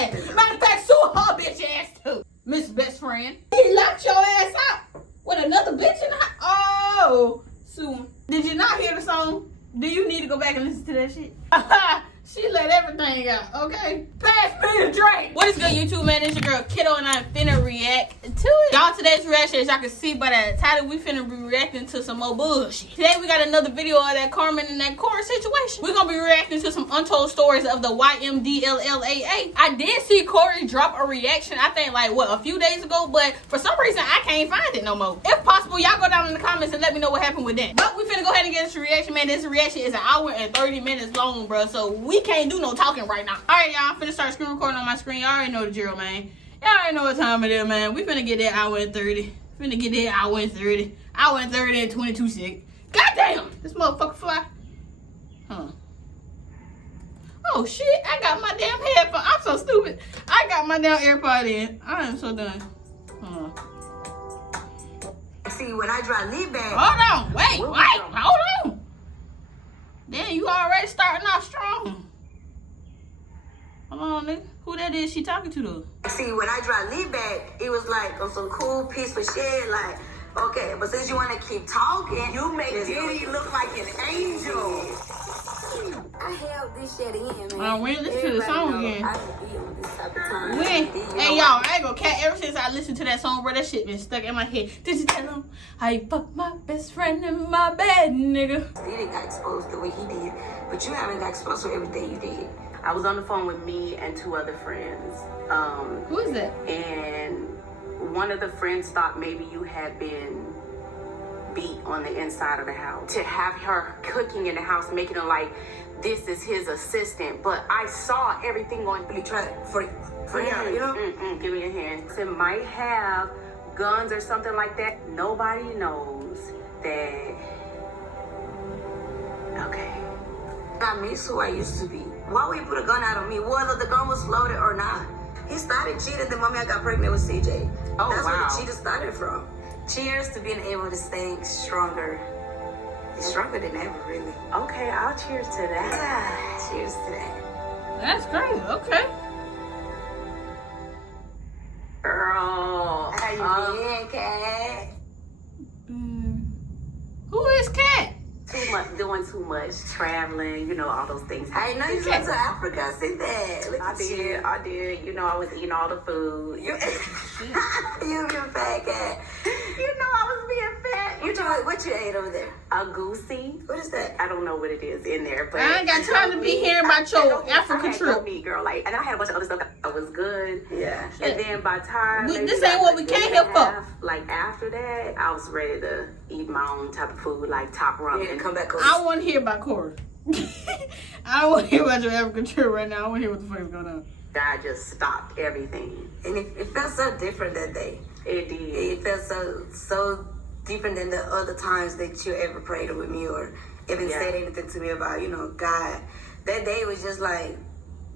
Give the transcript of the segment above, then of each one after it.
ass. Matter of fact, sue her bitch ass too. Miss Best Friend. He locked your ass out with another bitch in the house. Oh, sue him. Did you not hear the song? Do you need to go back and listen to that shit? She let everything out, okay? Pass me the drink. What is good, YouTube, man? It's your girl, Kiddo, and I'm finna react to it. Y'all, today's reaction, as y'all can see by the title, we finna be reacting to some more bullshit. Today, we got another video of that Carmen and that Cora situation. We're gonna be reacting to some untold stories of the YMDLLAA. I did see Corey drop a reaction, I think, like, what, a few days ago? But for some reason, I can't find it no more. If possible, y'all go down in the comments and let me know what happened with that. But we finna go ahead and get this reaction, man. This reaction is an hour and 30 minutes long, bro. So we can't do no talking right now. All right, y'all, I'm finna start screen recording on my screen. Y'all already know the drill, man. Y'all already know what time it is, man. We finna get that hour and 30. Finna get that hour and 30. Hour and 30 and 22 seconds. Goddamn, this motherfucker fly. Huh. Oh shit, I got my damn headphone. I'm so stupid. I got my damn AirPod in. I am so done. See, when I dry lead bag. Hold on, wait, hold on. Damn, you already starting off strong. Hold on, nigga. Who that is she talking to though? See, when I dry lead bag, it was like on some cool, peaceful shit. Like, okay, but since you want to keep talking, you make Diddy look like an angel. I held this shit in, man. We ain't listen to the song again. I can be on this type of time. Hey, y'all, I ain't gonna cat. Ever since I listened to that song, bro, that shit been stuck in my head. Did you tell him I fucked my best friend in my bed, nigga? Diddy got exposed the way he did, but you haven't got exposed for everything you did. I was on the phone with me and two other friends. Who is that? And one of the friends thought maybe you had been beat on the inside of the house. To have her cooking in the house, making it like this is his assistant. But I saw everything going. Really try it for you, you know? Give me a hand. It might have guns or something like that. Nobody knows that. Okay. I miss who I used to be. Why would you put a gun out on me? Whether the gun was loaded or not. He started cheating the moment I got pregnant with CJ. Oh, that's wow. where the cheating started from. Cheers to being able to stay stronger. Stronger than ever, really. Okay, I'll cheers to that. Cheers to that. That's crazy. Okay. Girl. How you been, Cat? Who is Cat? Too much, doing too much, traveling, you know, all those things. I know you went to Africa. I see that. Look I at did, you. I did. You know, I was eating all the food. You been fat, Cat. You know, I was being fat. You know what you ate over there? A goosey. What is that? I don't know what it is in there, but I ain't got time to be hearing about your Africa trip. Me, girl, like, and I had a bunch of other stuff that was good. Yeah. And then by the time this ain't what we came here for. Like after that, I was ready to eat my own type of food, like top ramen. Yeah, come back over. I don't want to hear about Cora. I don't want to hear about your African trip right now. I want to hear what the fuck is going on. I just stopped everything. And it felt so different that day. It did. It felt so different than the other times that you ever prayed with me or even said anything to me about, you know, God. That day was just like,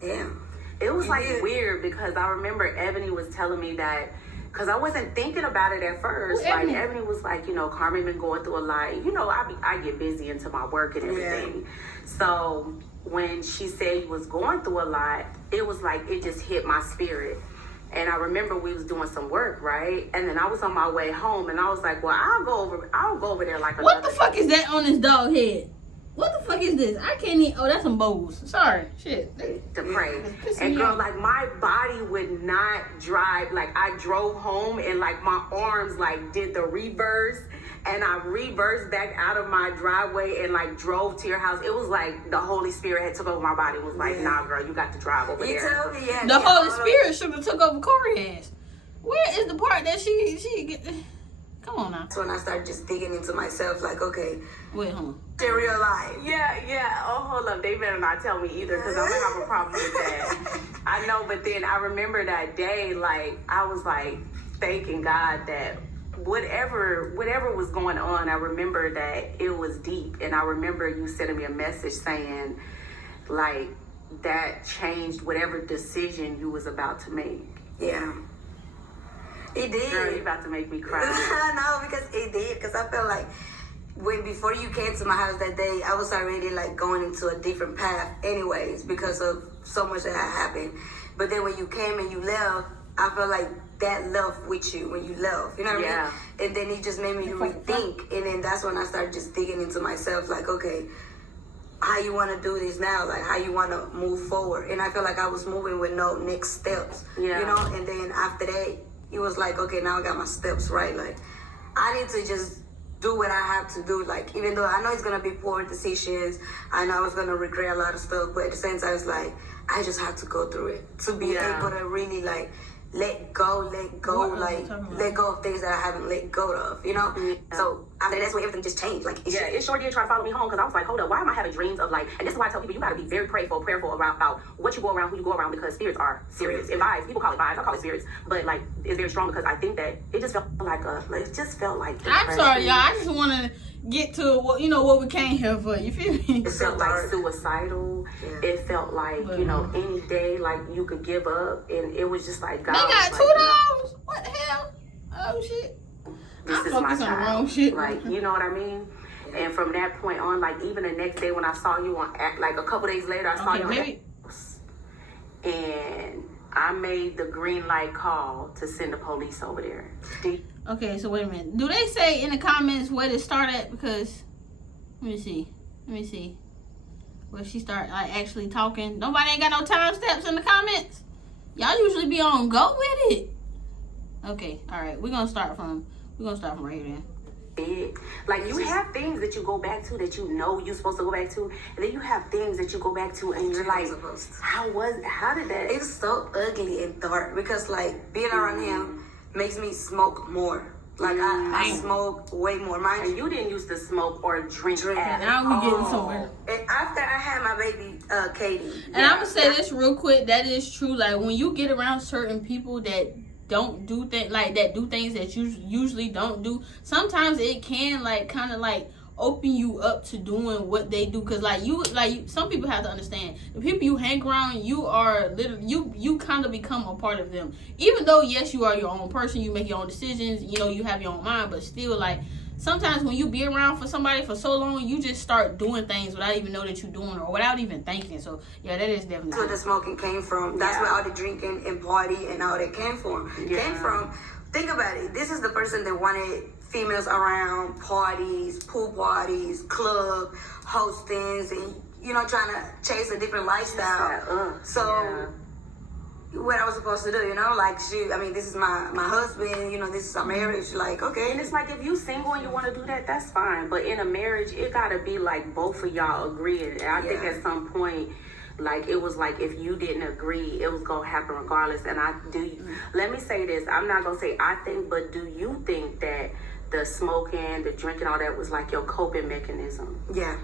damn. It was like weird because I remember Ebony was telling me that, because I wasn't thinking about it at first. Like Ebony was like, you know, Carmen been going through a lot. You know, I get busy into my work and everything. Yeah. So when she said you was going through a lot, it was like it just hit my spirit. And I remember we was doing some work, right? And then I was on my way home, and I was like, well, I'll go over there like what the fuck is that on his dog head? What the fuck is this? I can't even. Oh, that's some bows. Sorry. Shit. To pray. And girl, like my body would not drive. Like I drove home and like my arms like did the reverse. And I reversed back out of my driveway and like drove to your house. It was like the Holy Spirit had took over my body. It was like, nah, girl, you got to drive over there. You told me, yeah. The Holy Spirit should have took over Corey's ass. Where is the part that she get? Come on now. That's when I started just digging into myself, like, okay. Wait, hold on. In real life. Yeah. Oh, hold up. They better not tell me either because I'm going to have a problem with that. I know, but then I remember that day, like, I was like thanking God that whatever was going on, I remember that it was deep. And I remember you sending me a message saying, like, that changed whatever decision you was about to make. Yeah. It did. Girl, you about to make me cry. No, because it did. Because I felt like before you came to my house that day, I was already like going into a different path anyways because of so much that had happened. But then when you came and you left, I felt like that left with you when you left. You know what I mean? And then it just made me rethink. And then that's when I started just digging into myself, like, okay, how you want to do this now? Like, how you want to move forward? And I feel like I was moving with no next steps. You know? And then after that, it was like, okay, now I got my steps right. Like, I need to just do what I have to do. Like, even though I know it's going to be poor decisions, I know I was going to regret a lot of stuff, but at the same time, it's like, I just have to go through it to be able to really, like, let go, like, let go of things that I haven't let go of, you know? So after that's when everything just changed. Like, it sure did try to follow me home, because I was like, hold up, why am I having dreams of, like, and this is why I tell people, you got to be very prayerful about what you go around, who you go around, because spirits are serious. And vibes, people call it vibes, I call it spirits, but, like, it's very strong, because I think that it just felt like depression. I'm sorry, y'all, I just want to get to what, you know, what we came here for, you feel me? It felt like suicidal. It felt like, you know, any day, like, you could give up, and it was just like, God, they got $2? What the hell? Oh, shit. This is my child. Like, you know what I mean? And from that point on, like, even the next day when I saw you on, like, a couple days later, I saw you on X, and I made the green light call to send the police over there. Okay, so wait a minute. Do they say in the comments where to start at? Because, let me see. Where she start, like, actually talking. Nobody ain't got no time steps in the comments. Y'all usually be on go with it. Okay, all right. We're gonna start from right here then. Like, you have things that you go back to that you know you're supposed to go back to, and then you have things that you go back to and you're like, how did that? It's so ugly and dark, because, like, being around him makes me smoke more. Like, I smoke way more. And you didn't used to smoke or drink at now we getting somewhere. And after I had my baby, Katie. And I'm gonna say this real quick. That is true. Like, when you get around certain people that don't do things, like, that do things that you usually don't do, sometimes it can, like, kind of, like, open you up to doing what they do. Because, like, some people have to understand, the people you hang around, you are literally, you kind of become a part of them. Even though, yes, you are your own person, you make your own decisions, you know, you have your own mind, but still, like, sometimes when you be around for somebody for so long, you just start doing things without even know that you're doing, or without even thinking. So yeah, that is definitely where the smoking came from. That's where all the drinking and party and all that came from. Think about it. This is the person that wanted females around, parties, pool parties, club hostings, and, you know, trying to chase a different lifestyle. What I was supposed to do, you know, like, this is my husband, you know, this is our marriage, like, okay. And it's like, if you single and you want to do that, that's fine. But in a marriage, it gotta be like both of y'all agreeing. And I think at some point, like, it was like, if you didn't agree, it was gonna happen regardless. And let me say this, I'm not gonna say I think, but do you think that the smoking, the drinking, all that was like your coping mechanism? Yeah.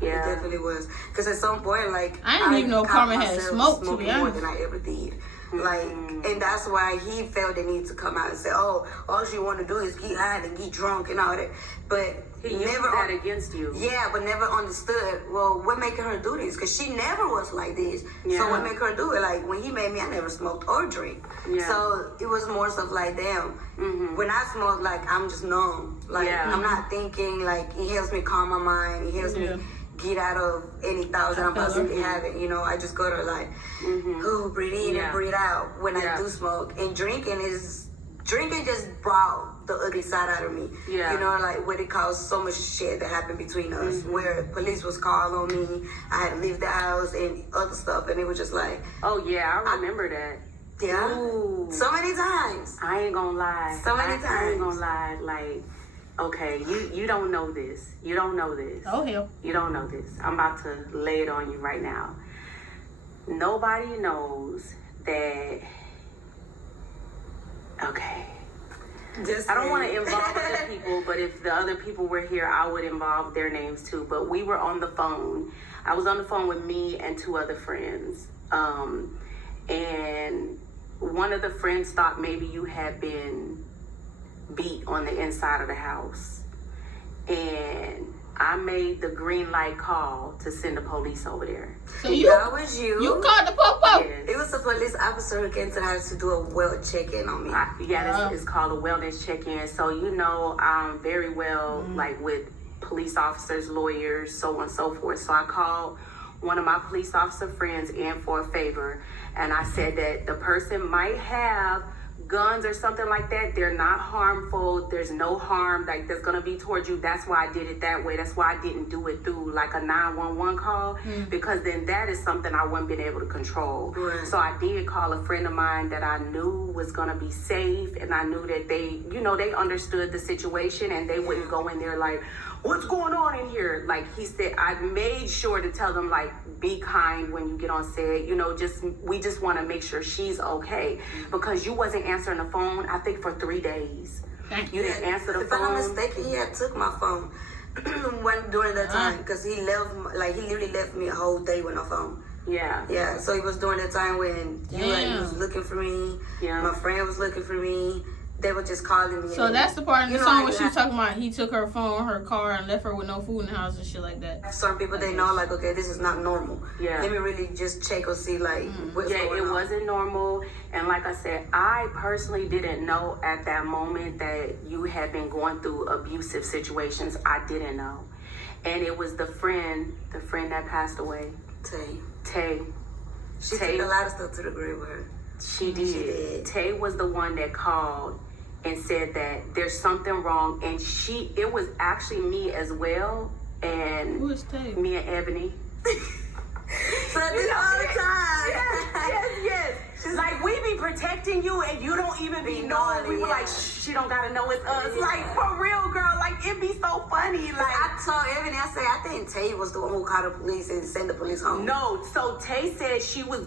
It definitely was. Because at some point, like, I didn't even know Carmen had smoked, to be honest, more than I ever did. Like, and that's why he felt the need to come out and say, oh, all she want to do is get high and get drunk and all that. But he never used that against you. Yeah, but never understood, well, what making her do this? Because she never was like this. So what make her do it? Like, when he made me, I never smoked or drink. So it was more stuff like, damn, when I smoke, like, I'm just numb. Like, I'm not thinking. Like, it helps me calm my mind. It helps me get out of any thoughts that I'm possibly having. You know, I just go to, like, breathe in and breathe out when I do smoke. And drinking just brought the ugly side out of me. You know, like, where it caused so much shit that happened between us, where police was called on me, I had to leave the house and other stuff, and it was just like, oh yeah, I remember that. Yeah. Ooh. So many times. I ain't gonna lie. So many times. I ain't gonna lie, like, okay, you don't know this. You don't know this. Oh, hell. You don't know this. I'm about to lay it on you right now. Nobody knows that. Okay. I don't want to involve other people, but if the other people were here, I would involve their names too. But we were on the phone. I was on the phone with me and 2 other friends. And one of the friends thought maybe you had been beat on the inside of the house. And I made the green light call to send the police over there. So that was you. You called the popo. Yes. It was the police officer who came to the house to do a well check-in on me. It's called a wellness check-in. So, you know, I'm very well, like, with police officers, lawyers, so on and so forth. So I called one of my police officer friends in for a favor, and I said that the person might have guns or something like that. They're not harmful. There's no harm like that's gonna be towards you. That's why I did it that way. That's why I didn't do it through like a 911 call, because then that is something I wouldn't been able to control. Right. So I did call a friend of mine that I knew was gonna be safe, and I knew that they, you know, they understood the situation and they wouldn't go in there like, what's going on in here? Like he said, I made sure to tell them like, be kind when you get on set. You know, we just want to make sure she's okay, because you wasn't answering the phone, I think, for 3 days. You didn't answer the phone. If I'm not mistaken, he had took my phone during that time, because he literally left me a whole day with no phone. Yeah, so it was during that time when he was looking for me. My friend was looking for me. They were just calling me. So that's the part in the song where she was talking about he took her phone, her car, and left her with no food in the house and shit like that. Certain people, they know, like, okay, this is not normal. Let me really just check or see, like, what's going on. It wasn't normal. And like I said, I personally didn't know at that moment that you had been going through abusive situations. I didn't know. And it was the friend that passed away. Tay. She took a lot of stuff to the grave with her. She did. Tay was the one that called and said that there's something wrong, and it was actually me as well, and who is Tay? Me and Ebony. So this all the time. Yes. Like, we be protecting you and you don't even be knowing. We were like, she don't gotta know it's us. Like, for real, girl. Like, it be so funny. Like, I told Ebony, I said, I think Tay was the one who called the police and sent the police home. No, so Tay said she was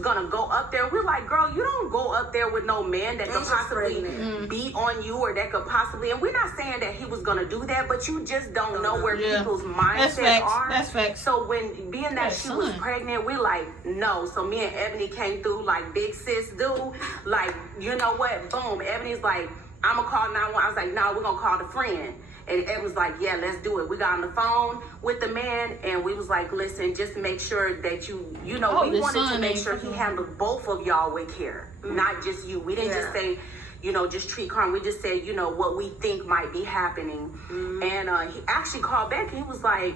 gonna go up there. We're like, girl, you don't go up there with no man that could possibly be on you, or that could possibly, and we're not saying that he was gonna do that, but you just don't know where people's mindsets are. That's facts. So when, being that she was pregnant, we like, no. So me and Ebony came through like big sis do. Like, you know what? Boom. Ebony's like, I'm gonna call 911. I was like, no, we're gonna call the friend. And Ed was like, yeah, let's do it. We got on the phone with the man, and we was like, listen, just make sure that we wanted to make sure he handled both of y'all with care, not just you. We didn't just say, just treat Carmen. We just said, what we think might be happening. And he actually called back, and he was like,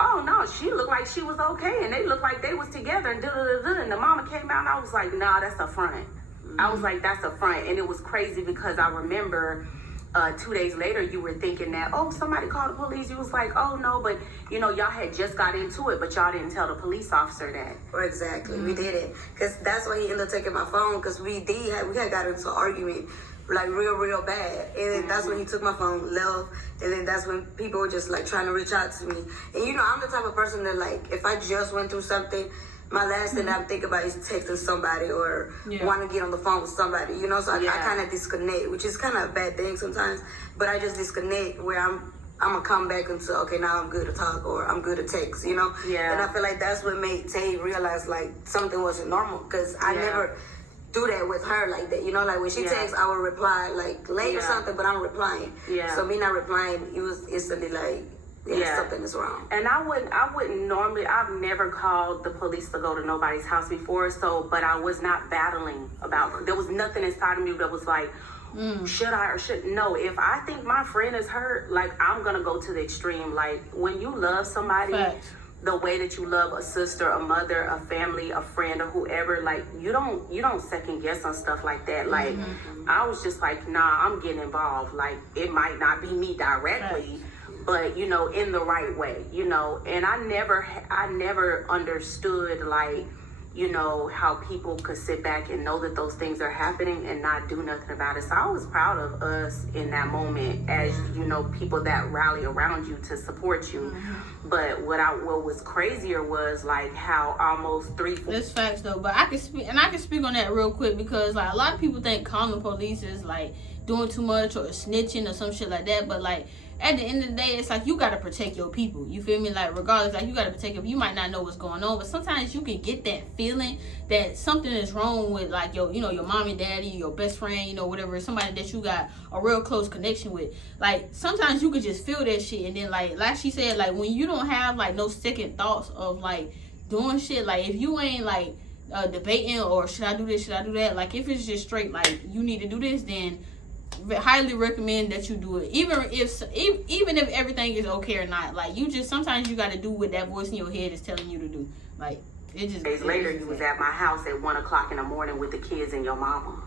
oh no, she looked like she was okay, and they looked like they was together, and and the mama came out, and I was like, nah, that's a front. I was like, that's a front. And it was crazy because I remember 2 days later you were thinking that, oh, somebody called the police. You was like, oh no, but y'all had just got into it, but y'all didn't tell the police officer that. Exactly. We didn't, because that's why he ended up taking my phone, because we had got into an argument like real bad, and then that's when he took my phone, left, and then that's when people were just like trying to reach out to me. And I'm the type of person that, like, if I just went through something, my last thing I'm thinking about is texting somebody or want to get on the phone with somebody, so I kind of disconnect, which is kind of a bad thing sometimes, but I just disconnect where I'm gonna come back into, okay, now I'm good to talk, or I'm good to text, And I feel like that's what made Tay realize like something wasn't normal, because I never do that with her like that, like when she texts, I will reply like late or something, but I'm replying. So me not replying, it was instantly like, something is wrong. And I wouldn't normally, I've never called the police to go to nobody's house before, but I was not battling about, there was nothing inside of me that was like, should I or shouldn't? No, if I think my friend is hurt, like, I'm gonna go to the extreme. Like, when you love somebody, the way that you love a sister, a mother, a family, a friend, or whoever, like, you don't second guess on stuff like that. Like, I was just like, nah, I'm getting involved. Like, it might not be me directly, but in the right way, and I never understood, like, how people could sit back and know that those things are happening and not do nothing about it. So I was proud of us in that moment, as people that rally around you to support you. But what was crazier was like how almost 3-4. That's facts though, but I can speak on that real quick, because like a lot of people think calling police is like doing too much or snitching or some shit like that, but like at the end of the day, it's like you gotta protect your people. You feel me? Like, regardless, like, you gotta protect your. You might not know what's going on, but sometimes you can get that feeling that something is wrong with, like, your mom and daddy, your best friend, whatever, somebody that you got a real close connection with. Like, sometimes you could just feel that shit, and then like she said, like, when you don't have like no second thoughts of like doing shit, like if you ain't like debating or should I do this, should I do that, like if it's just straight like you need to do this, then highly recommend that you do it. Even if everything is okay or not, like you just sometimes you got to do what that voice in your head is telling you to do. Like it just. Days later, you was at my house at 1 o'clock in the morning with the kids and your mama.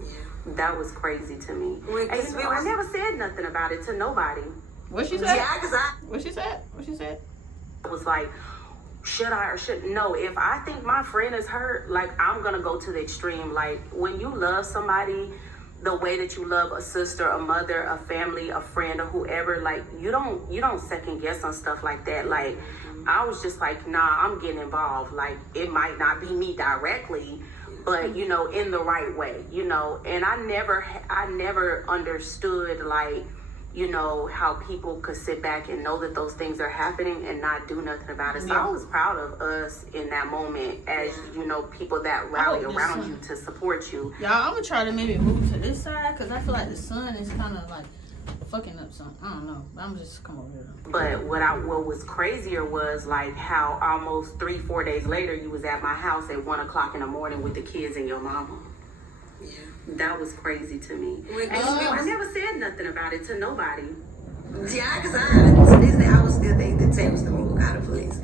Yeah. That was crazy to me. Wait, and you know, I never said nothing about it to nobody. What she said? Yeah, cause What she said? What she said? I was like, should I or shouldn't? No, if I think my friend is hurt, like I'm gonna go to the extreme. Like when you love somebody the way that you love a sister, a mother, a family, a friend, or whoever, like you don't second guess on stuff like that. Like I was just like, nah, I'm getting involved. Like it might not be me directly, but you know, in the right way, you know. And I never understood, like, you know, how people could sit back and know that those things are happening and not do nothing about it. So I was proud of us in that moment as, you know, people that rally around you to support you. Y'all, I'm gonna try to maybe move to this side because I feel like the sun is kind of like fucking up something. I don't know. I'm just come over here. But what was crazier was like how almost 3-4 days later you was at my house at 1 o'clock in the morning with the kids and your mama. yeah. That was crazy to me. Wait, And I never said nothing about it to nobody. Yeah, cause to this day I would still think that Tay was the one who got the police.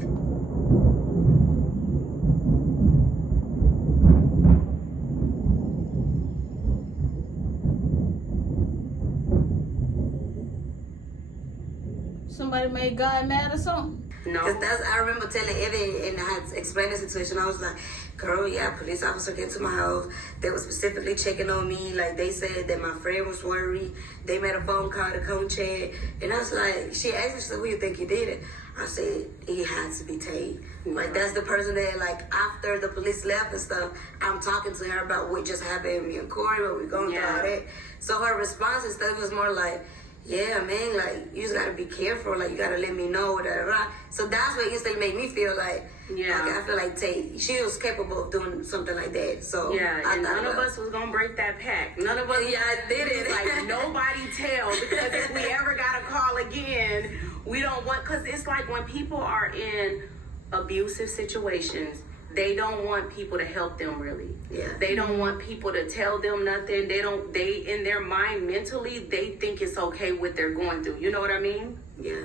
Somebody made God mad or something? No. Cause I remember telling Evan and I had explained the situation. I was like, girl, yeah, police officer came to my house. They were specifically checking on me. Like they said that my friend was worried. They made a phone call to come check. And I was like, she asked me, so who you think you did it? I said, it had to be Tay. Like that's the person that like after the police left and stuff, I'm talking to her about what just happened, me and Corey, what we going through all that. So her response and stuff was more like, yeah, man, like, you just gotta be careful. Like, you gotta let me know, da. So that's what instantly made me feel like, like, I feel like Tay, she was capable of doing something like that. So, yeah, and none of us was gonna break that pact. None of us did it. Like, nobody tell, because if we ever got a call again, we don't want, because it's like when people are in abusive situations, they don't want people to help them really. Yeah. They don't want people to tell them nothing. They in their mind mentally, they think it's okay what they're going through. You know what I mean? Yeah.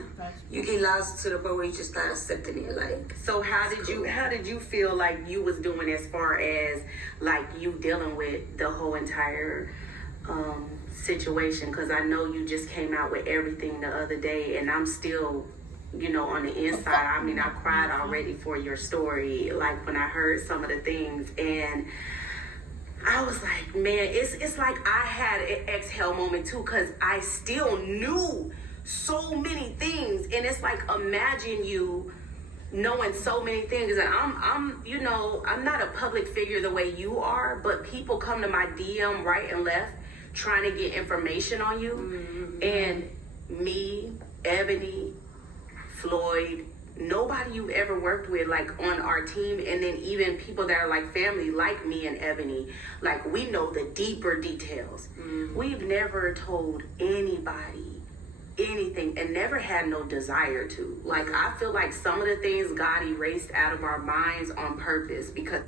You get lost to the point where you just start accepting it. Like, so how did you feel like you was doing as far as like you dealing with the whole entire situation? Because I know you just came out with everything the other day, and I'm still, you know, on the inside, I mean, I cried already for your story, like when I heard some of the things, and I was like, man, it's like I had an exhale moment too, because I still knew so many things, and it's like, imagine you knowing so many things, and I'm you know, I'm not a public figure the way you are, but people come to my DM right and left trying to get information on you, and me, Ebony, Floyd, nobody you've ever worked with, like on our team, and then even people that are like family, like me and Ebony, like we know the deeper details. We've never told anybody anything and never had no desire to. Like I feel like some of the things God erased out of our minds on purpose, because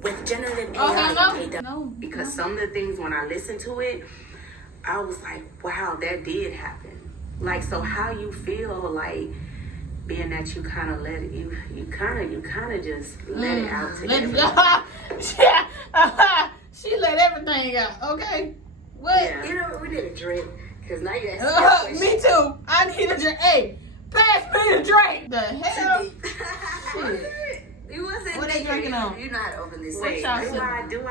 with generative AI, because some of the things when I listened to it, I was like, wow, that did happen. Like, so how you feel like being that you kind of let it, you kind of just let it out to everyone. She let everything out. Okay, what? Yeah. you know, we need a drink. Because now you asking me too. I need a drink. Hey, pass me the drink. The hell? You wasn't what they drinking on? You know how to open this. Wait, y'all do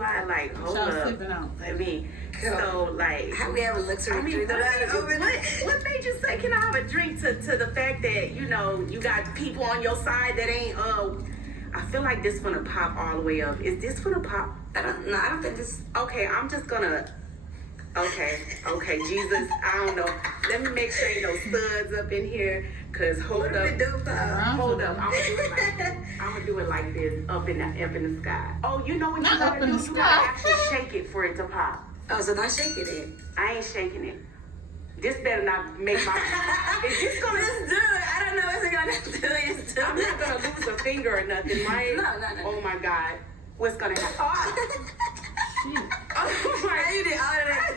I like hold up? Sipping on? I mean, so like, how we have a luxury drink? What made you say, can I have a drink, to the fact that, you know, you got people on your side that ain't, I feel like this gonna pop all the way up. Is this gonna pop? I don't think this. Okay, I'm just gonna, okay, Jesus, I don't know. Let me make sure ain't no studs up in here, cause hold up, I'm gonna do it like this, up in the sky. Oh, you know what you gotta do? You gotta actually shake it for it to pop. Oh, so not shaking it. I ain't shaking it. This better not make my. Is this gonna? Just do it. I don't know what's it gonna do. Just do I'm not gonna lose a finger or nothing, right? No. Oh my God, what's gonna happen? Oh my! You did all of that.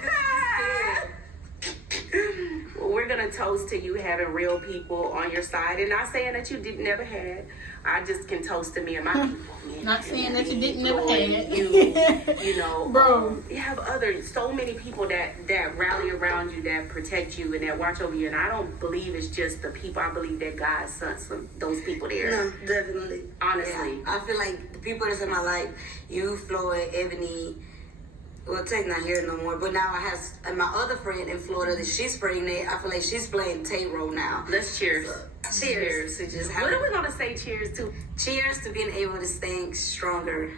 toast to you having real people on your side, and not saying that you never had. I just can toast to me and my people. Not saying that you didn't never had. You know, bro. You have so many people that rally around you, that protect you, and that watch over you. And I don't believe it's just the people. I believe that God sent those people there. No, definitely. Honestly. Yeah. I feel like the people that's in my life, you, Floyd, Ebony, well, Tate's not here no more, but now I have my other friend in Florida that she's pregnant. I feel like she's playing Tate role now. Let's cheers. So, cheers to just what are we going to say cheers to? Cheers to being able to stay stronger.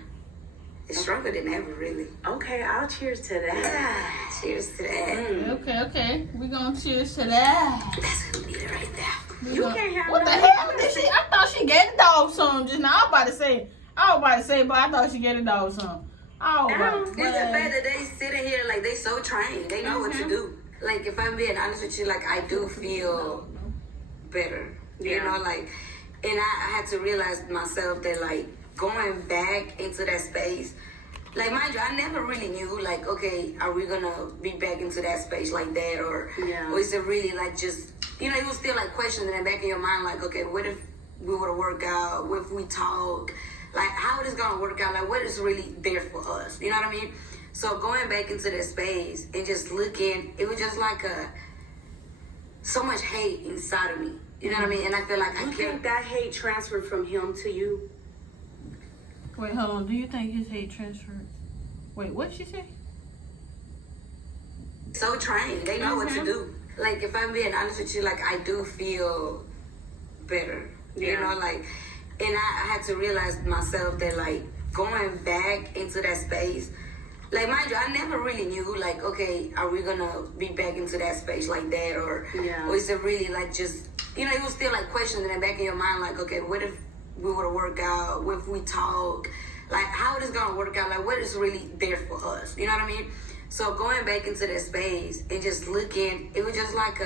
It's stronger than ever, really. Okay, I'll cheers to that. Yeah, cheers to that. Okay. We're going to cheers to that. That's going to be it right there. You can't have what the hell did she? I thought she gave the dog some just now. I was about to say, but I thought she gave the dog some. Oh, it's the fact that they sitting here like they so trained. They know what to do. Like, if I'm being honest with you, like, I do feel better. Yeah. You know, like, and I had to realize myself that, like, going back into that space, like, mind you, I never really knew, like, okay, are we gonna be back into that space like that, or is it really like just, you know, it was still like questions in the back of your mind, like, okay, what if we were to work out? What if we talk? Like, how is it gonna work out? Like, what is really there for us? You know what I mean? So going back into that space and just looking, it was just like so much hate inside of me. You know what I mean? And I feel like I think that hate transferred from him to you. Wait, hold on. Do you think his hate transferred? Wait, what did she say? So trained. They know what to do. Like, if I'm being honest with you, like, I do feel better. Yeah. You know, like, and I had to realize myself that, like, going back into that space, like, mind you, I never really knew, like, okay, are we gonna be back into that space like that, or is it really like just, you know, it was still like questions in the back of your mind, like, okay, what if we were to work out? What if we talk? Like, how is it gonna work out? Like, what is really there for us? You know what I mean? So going back into that space and just looking, it was just like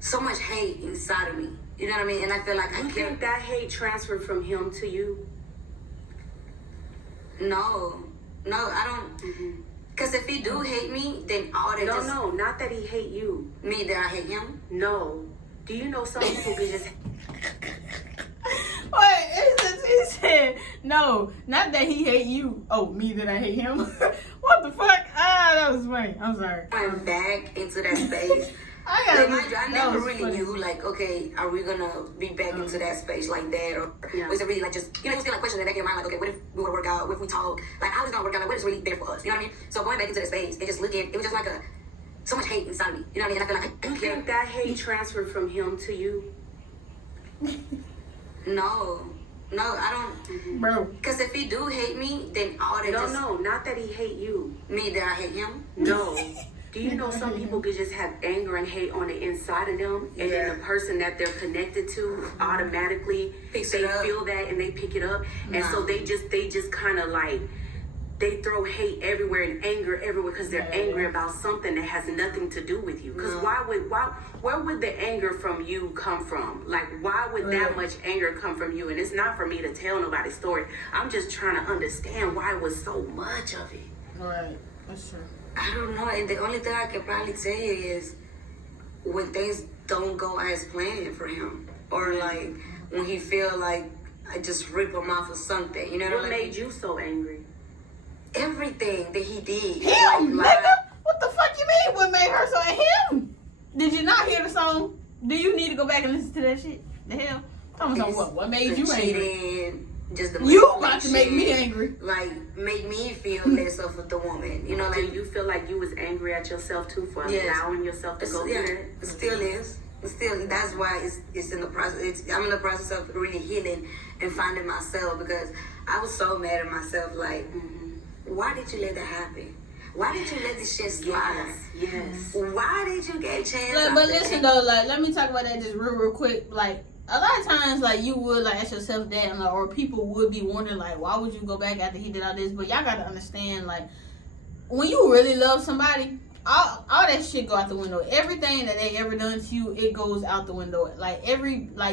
so much hate inside of me. You know what I mean? And I feel like I think that hate transferred from him to you. No, I don't. Because if he do hate me, then all that No, not that he hate you. Me, that I hate him? No. Do you know some people be just... Wait, he said, no, not that he hate you. Oh, me, that I hate him? What the fuck? That was funny. I'm sorry. I'm back into that space. I never really knew, like, okay, are we gonna be back into that space like that, or was it really like just, you know, it was still like questions in the back of your mind, like, okay, what if we were to work out? What if we talk? Like, how is it gonna work out? Like, what is really there for us? You know what I mean? So going back into that space and just looking, it was just like so much hate inside of me. You know what I mean? And I feel like I think that hate transferred from him to you. No, I don't. Bro. Because if he do hate me, then all that No, not that he hate you. Me, that I hate him? No. Do you know some people could just have anger and hate on the inside of them, and then the person that they're connected to automatically they feel that and they pick it up, and so they just kind of like they throw hate everywhere and anger everywhere because they're angry about something that has nothing to do with you. Because where would the anger from you come from? Like, why would that much anger come from you? And it's not for me to tell nobody's story. I'm just trying to understand why it was so much of it. Right, that's true. I don't know, and the only thing I can probably tell you is when things don't go as planned for him, or like when he feel like I just rip him off of something. You know what made you so angry? Everything that he did. Him, nigga. What the fuck you mean? What made her so him? Did you not hear the song? Do you need to go back and listen to that shit? The hell? Tell me what made you angry? Just the you about to make me angry. Like, make me feel less of the woman. You know, like, do you feel like you was angry at yourself too for allowing yourself to go through that? It still is. That's why it's in the process. I'm in the process of really healing and finding myself, because I was so mad at myself. Like, why did you let that happen? Why did you let this shit slide? Yes. Why did you get a chance? But listen though, like, let me talk about that just real quick. Like, a lot of times, like, you would, like, ask yourself that, and, like, or people would be wondering, like, why would you go back after he did all this? But y'all gotta understand, like, when you really love somebody, all that shit go out the window. Everything that they ever done to you, it goes out the window. Like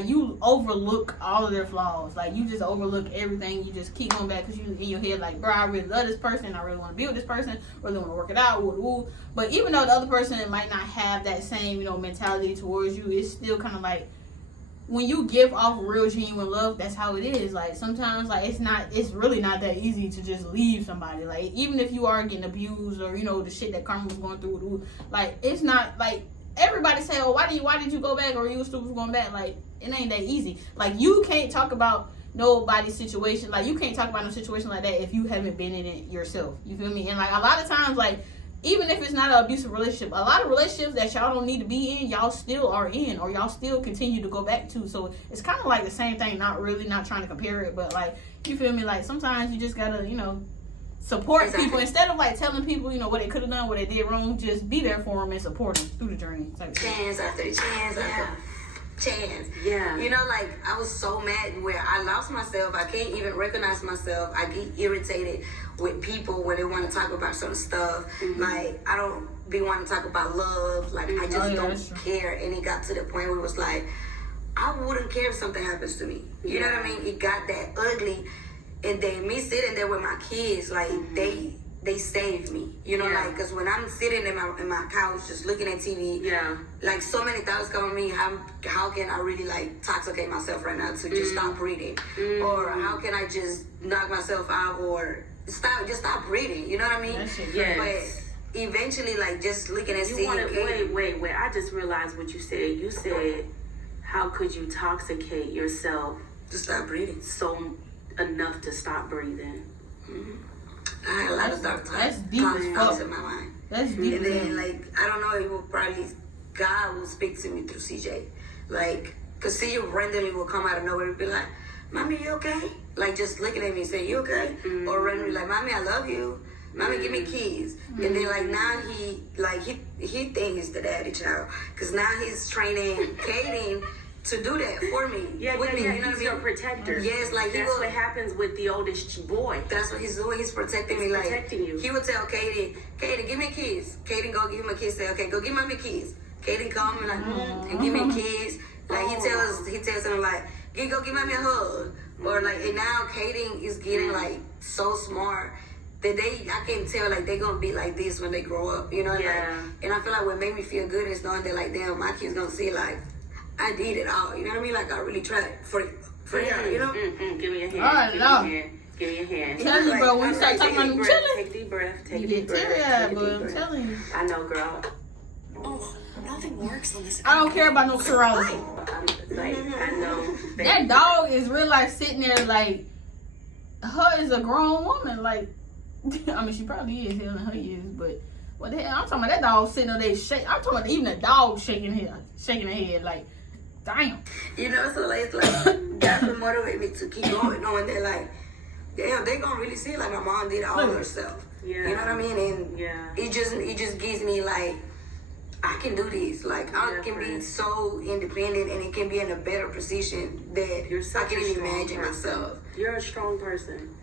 you overlook all of their flaws. Like you just overlook everything. You just keep going back because you in your head like, bro, I really love this person. I really want to be with this person. Really want to work it out. Woo. But even though the other person might not have that same, mentality towards you, it's still kind of like, when you give off real genuine love, that's how it is. Like sometimes, like it's really not that easy to just leave somebody. Like even if you are getting abused or the shit that Carmen was going through, like it's not like everybody say, oh, why did you go back, or you were stupid for going back? Like it ain't that easy. Like you can't talk about nobody's situation. Like you can't talk about no situation like that if you haven't been in it yourself. You feel me? And like a lot of times, like, even if it's not an abusive relationship, a lot of relationships that y'all don't need to be in, y'all still are in, or y'all still continue to go back to. So it's kind of like the same thing, not trying to compare it, but like, you feel me? Like sometimes you just gotta, support people instead of like telling people, what they could have done, what they did wrong. Just be there for them and support them through the journey. Chance after chance after chance. Yeah. Like I was so mad where I lost myself. I can't even recognize myself. I get irritated with people when they want to talk about certain stuff. Like I don't be wanting to talk about love. Like I just don't care. And it got to the point where it was like, I wouldn't care if something happens to me. You know what I mean? It got that ugly. And then me sitting there with my kids, like they saved me, like, because when I'm sitting in my couch just looking at TV, like so many thoughts come to me. How can I really like toxicate myself right now to just stop breathing, or how can I just knock myself out, or stop breathing? You know what I mean? Yes. But eventually, like just looking at wait. I just realized what you said. You said, how could you toxicate yourself to stop breathing? So enough to stop breathing. I had a lot of dark thoughts in my mind. That's deep. And then, like, I don't know, it will probably, God will speak to me through CJ. Like, because CJ randomly will come out of nowhere and be like, Mommy, you okay? Like, just looking at me and say, you okay? Or randomly like, Mommy, I love you. Mommy, give me keys. And then, like, now he thinks he's the daddy child. Because now he's training Kaden to do that for me. Yeah, with me, you know he's your protector. Yes, like that's what happens with the oldest boy. That's what he's doing. He's protecting me. Like protecting you. He would tell Kaden, give me keys. Kaden go give him a kiss. Say, okay, go give Mommy keys. Kaden come and like and give me keys. Like he tells him like, go give Mommy a hug. Or like, and now Kaden is getting like so smart that I can tell like they're gonna be like this when they grow up. You know, like, and I feel like what made me feel good is knowing that like, damn, my kids gonna see like, I did it all. You know what I mean? Like I really tried for you. Give me a hand. All right, Give me a hand. Tell you, bro, when you start talking about them chilling, take a deep breath. Take you a deep get breath. teary-eyed, I'm telling you. I know, girl. Oh, nothing works on this. I don't care about no serology. I know. That dog is real life sitting there like, her is a grown woman. Like, I mean, she probably is, hell in her years, but what the hell? I'm talking about that dog sitting there, I'm talking about even the dog shaking her head, like, damn. So like, it's like that's what motivated me to keep going, knowing that like, damn, they gonna really see like my mom did all herself. Yeah. You know what I mean? And it just gives me like, I can do this. Like I can be so independent, and it can be in a better position that I can even imagine myself. You're a strong person.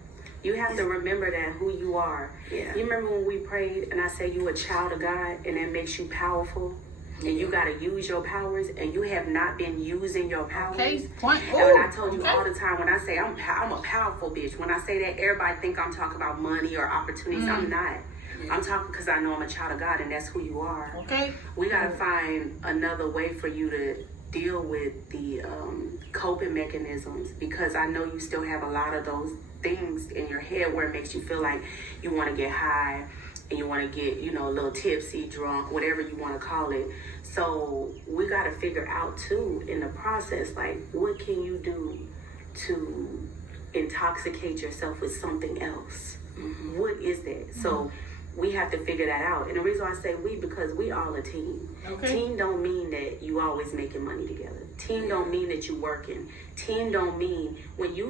You have to remember that, who you are. Yeah. You remember when we prayed and I said you a child of God and that makes you powerful? And you got to use your powers, and you have not been using your powers. Okay, point. And when I told you all the time, when I say I'm a powerful bitch, when I say that, everybody think I'm talking about money or opportunities. I'm not. I'm talking because I know I'm a child of God, and that's who you are. Okay. We got to find another way for you to deal with the coping mechanisms, because I know you still have a lot of those things in your head where it makes you feel like you want to get high and you want to get, a little tipsy, drunk, whatever you want to call it. So we got to figure out too in the process, like, what can you do to intoxicate yourself with something else? What is that? So we have to figure that out. And the reason why I say we, because we all a team. Okay. Team don't mean that you always making money together. Team don't mean that you working. Team don't mean, when you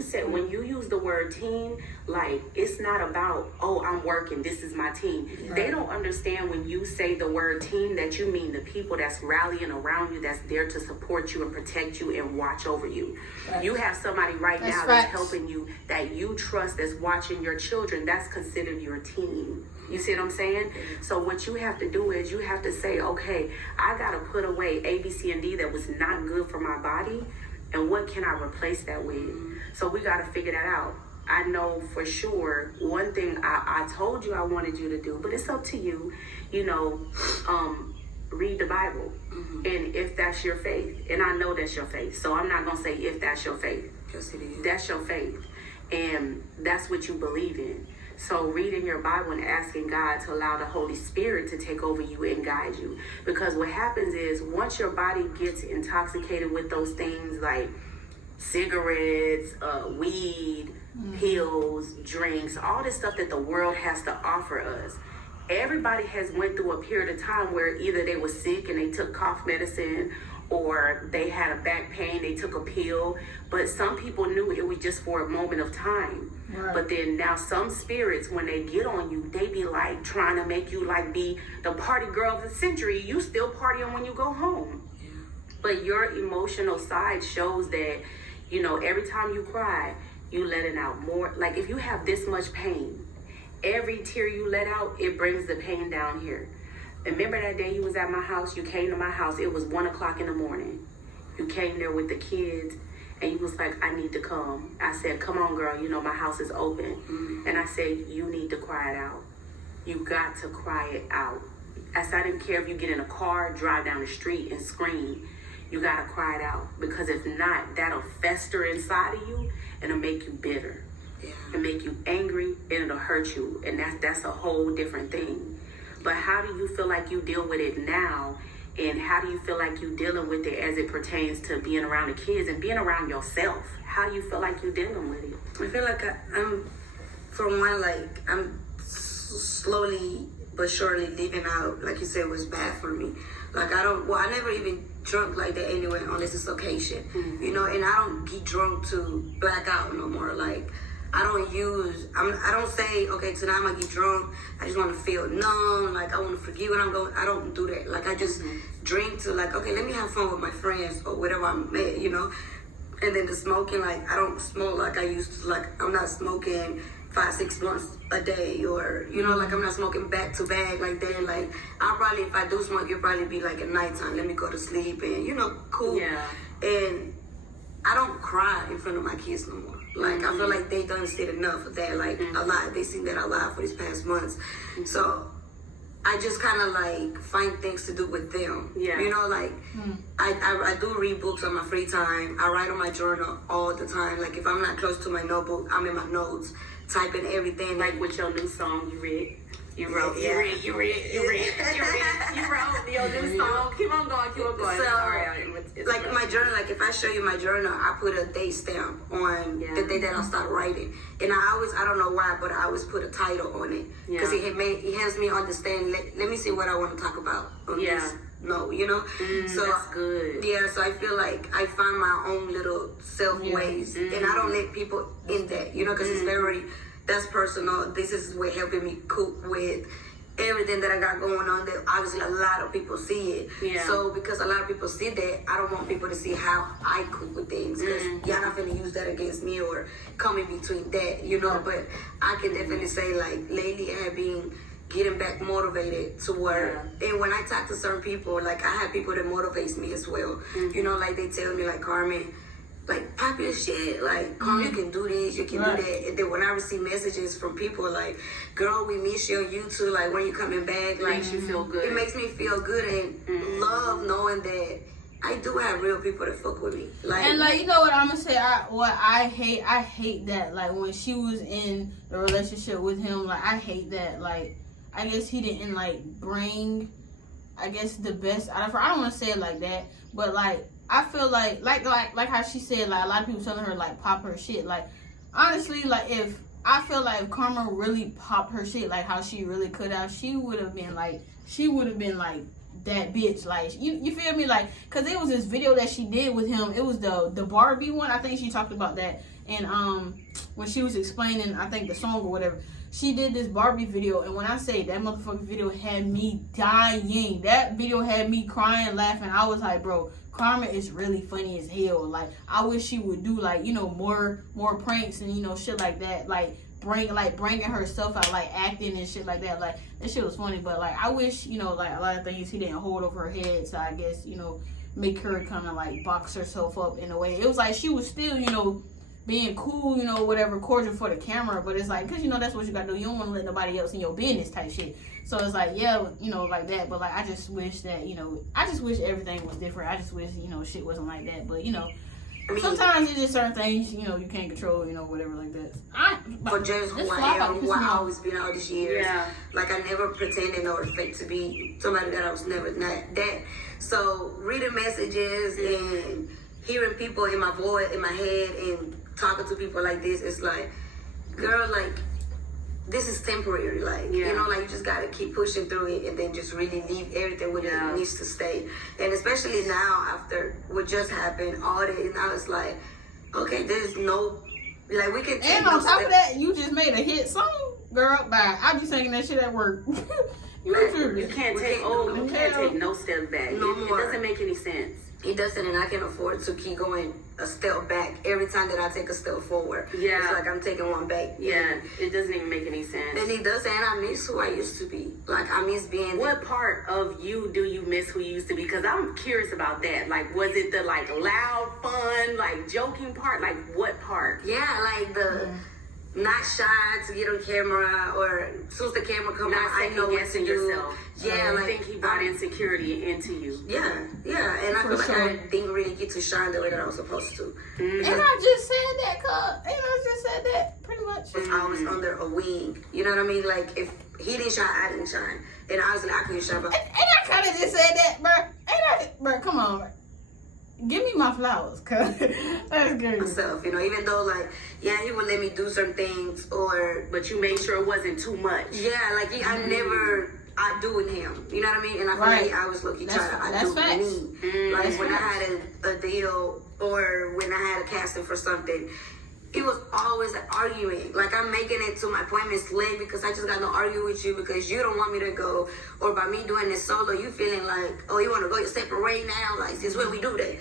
use the word team, like, it's not about, oh, I'm working, this is my team. Right. They don't understand when you say the word team that you mean the people that's rallying around you, that's there to support you and protect you and watch over you. Right. You have somebody now that's helping you, that you trust, that's watching your children. That's considered your team. You see see what I'm saying? So what you have to do is you have to say, okay, I got to put away A, B, C, and D that was not good for my body. And what can I replace that with? So we got to figure that out. I know for sure one thing I told you I wanted you to do, but it's up to you, you know, read the Bible. And if that's your faith, and I know that's your faith, so I'm not going to say if that's your faith. Yes, it is. That's your faith. And that's what you believe in. So reading your Bible and asking God to allow the Holy Spirit to take over you and guide you. Because what happens is once your body gets intoxicated with those things like cigarettes, weed, pills, drinks, all this stuff that the world has to offer us. Everybody has went through a period of time where either they were sick and they took cough medicine, or they had a back pain, they took a pill. But some people knew it was just for a moment of time. Right. But then now some spirits, when they get on you, they be like trying to make you like be the party girl of the century. You still partying when you go home. Yeah. But your emotional side shows that, you know, every time you cry, you letting out more. Like if you have this much pain, every tear you let out, it brings the pain down here. Remember that day you was at my house? You came to my house. It was 1 o'clock in the morning. You came there with the kids, and you was like, I need to come. I said, come on, girl. You know, my house is open. And I said, you need to cry it out. You got to cry it out. I said, I didn't care if you get in a car, drive down the street, and scream. You got to cry it out. Because if not, that'll fester inside of you, and it'll make you bitter. Yeah. It'll make you angry, and it'll hurt you. And that's a whole different thing. But how do you feel like you deal with it now? And how do you feel like you dealing with it as it pertains to being around the kids and being around yourself? How do you feel like you dealing with it? I feel like I'm, for one, like I'm slowly but surely living out, like you said, what's bad for me. Like I never even drunk like that anyway, unless it's occasion, you know. And I don't get drunk to black out no more. Like I don't say, okay, tonight I'm gonna get drunk. I just want to feel numb. Like I want to forget what I'm going. I don't do that. Like I just drink to like, okay, let me have fun with my friends or whatever I'm at, you know. And then the smoking, like I don't smoke like I used to. Like I'm not smoking 5-6 months a day, or you know, like I'm not smoking back to back like that. Like I'll probably, if I do smoke, it'll probably be like at nighttime. Let me go to sleep and you know, cool. Yeah. And I don't cry in front of my kids no more. Like I feel like they done said enough of that. Like a lot, they seen that a lot for these past months. So I just kind of like find things to do with them. Yeah. You know, like I do read books on my free time. I write on my journal all the time. Like if I'm not close to my notebook, I'm in my notes, typing everything. Like with your new song you read. You wrote your new song. Keep on going. So, like my journal, like if I show you my journal, I put a date stamp on the day that I start writing. And I don't know why, but I always put a title on it. Because it helps me understand, let me see what I want to talk about on this. No, you know? So that's good. Yeah, so I feel like I find my own little self ways. And I don't let people in that, you know, because it's very... That's personal. This is what helping me cope with everything that I got going on. That obviously a lot of people see it. Yeah. So because a lot of people see that, I don't want people to see how I cope with things. Because y'all not gonna use that against me or come in between that, you know. But I can definitely say like lately I have been getting back motivated to where, and when I talk to certain people, like I have people that motivates me as well. You know, like they tell me like, Carmen, like pop your shit, like Carmen, you can do this, you can do that. And then when I receive messages from people like, girl, we miss you on YouTube, like when you coming back, like makes you feel good. It makes me feel good and love knowing that I do have real people that fuck with me. Like, and like, you know what I'm gonna say, I hate that, like when she was in the relationship with him, like I hate that, like I guess he didn't like bring, I guess, the best out of her. I don't want to say it like that, but like I feel like how she said, like a lot of people telling her like pop her shit. Like honestly, like if Carmen really popped her shit, like how she really could have, she would have been like that bitch. Like you feel me? Like cause it was this video that she did with him. It was the Barbie one. I think she talked about that. And when she was explaining, I think the song or whatever, she did this Barbie video, and when I say that motherfucking video had me dying, that video had me crying, laughing. I was like, bro, Carmen is really funny as hell. Like I wish she would do like, you know, more pranks and, you know, shit like that. Like bringing herself out, like acting and shit like that. Like that shit was funny, but like I wish, you know, like a lot of things he didn't hold over her head. So I guess, you know, make her kind of like box herself up in a way. It was like she was still, you know, being cool, you know, whatever, cordial for the camera, but it's like, because, you know, that's what you gotta do. You don't want to let nobody else in your business type shit. So it's like, yeah, you know, like that. But like I just wish that, you know, I just wish everything was different. I just wish, you know, shit wasn't like that. But, you know, sometimes it's just certain things, you know, you can't control, you know, whatever like that. For just who I am, who I always been all these years. Yeah. Like I never pretended or fake to be somebody that I was never not that. So reading messages and hearing people in my voice, in my head, and talking to people like this, it's like, girl, like, this is temporary. Like, you know, like, you just gotta keep pushing through it and then just really leave everything where it needs to stay. And especially now, after what just happened, all that, now it's like, okay, there's no, like, we can take And on top of that, you just made a hit song, girl. Bye. I be singing that shit at work. You can't take no step back. No more. It doesn't make any sense. It doesn't, and I can afford to keep going a step back every time that I take a step forward. Yeah. It's like I'm taking one back. Yeah, it doesn't even make any sense. And it does, and I miss who I used to be. Like, I miss being... What part of you do you miss who you used to be? Because I'm curious about that. Like, was it the, like, loud, fun, like, joking part? Like, what part? Yeah, like the... Not shy to get on camera, or as soon as the camera comes on, I know what to do. Yourself. Yeah, like I think he brought insecurity into you. Yeah, and I feel like I didn't really get to shine the way that I was supposed to. And I just said that, pretty much. I was under a wing. You know what I mean? Like, if he didn't shine, I didn't shine. And honestly, I couldn't shine. But And I kind of just said that, bro. Come on, give me my flowers, cause that's good. Myself, you know, even though, like, yeah, he would let me do certain things, but you made sure it wasn't too much. Yeah, like I never outdoing him. You know what I mean? And I feel like I was lucky trying to outdo me. Like when I had a deal or when I had a casting for something, it was always an argument. Like, I'm making it to my appointments late because I just got to argue with you because you don't want me to go. Or by me doing this solo, you feeling like, oh, you want to go your separate way now? Like, this is when we do that.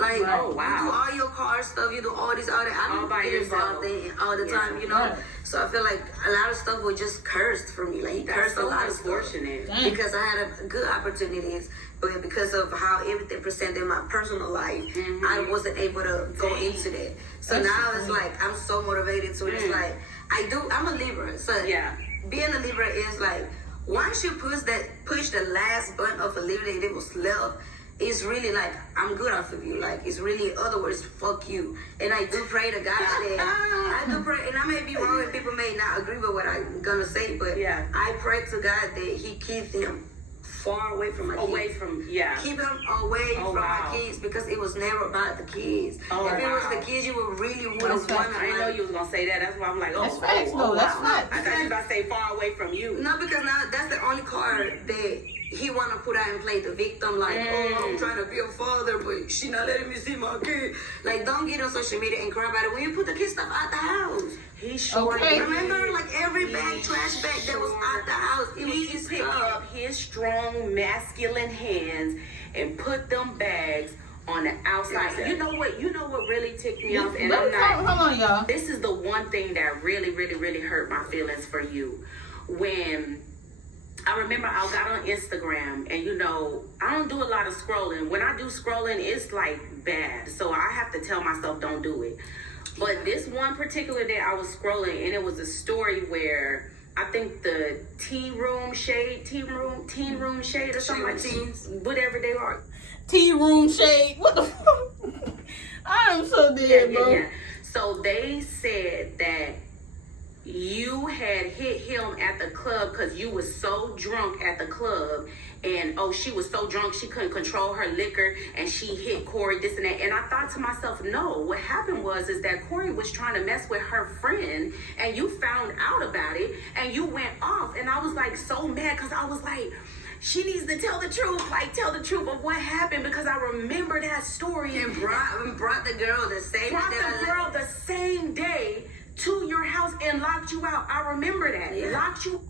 Like, oh, wow. You do all your car stuff, you do all this, all that. I don't get involved in it all the time, you know? So I feel like a lot of stuff was just cursed for me. Like, he cursed a lot of stuff. Because I had good opportunities, but because of how everything presented in my personal life, I wasn't able to go into that. So now it's like, I'm so motivated to it. It's like, I'm a Libra. So being a Libra is like, once you push the last button of a Libra that it was left, it's really like, I'm good off of you. Like, it's really, other words, fuck you. And I do pray to God that, I do pray, and I may be wrong and people may not agree with what I'm gonna say, but I pray to God that he keeps him far away from my kids. Keep him away from my kids, because it was never about the kids. If it was the kids, you would really would have won. I didn't know you was gonna say that. That's why I'm like, that's facts, though. That's facts. I thought you were about to say far away from you. No, because now that's the only card that he want to put out and play the victim. Like, oh, I'm trying to be a father, but she not letting me see my kid. Like, don't get on social media and cry about it when you put the kid stuff out the house. He sure remember, like, every bag, trash bag that was out the house, he picked up his strong masculine hands and put them bags on the outside. You know what really ticked me off? And I'm not, hold on, y'all. This is the one thing that really, really, really hurt my feelings for you. When I remember I got on Instagram, and you know, I don't do a lot of scrolling. When I do scrolling, it's like bad. So I have to tell myself, don't do it. But this one particular day I was scrolling, and it was a story where I think the teen room shade or something like that, whatever they are. Tea room shade. What the fuck? I am so dead, bro. So they said that you had hit him at the club because you was so drunk at the club, and she was so drunk she couldn't control her liquor, and she hit Corey, this and that. And I thought to myself, no, what happened was that Corey was trying to mess with her friend, and you found out about it, and you went off. And I was like so mad, because I was like, she needs to tell the truth, tell the truth of what happened, because I remember that story. And brought the girl the same day to your house and locked you out. I remember that. Locked you.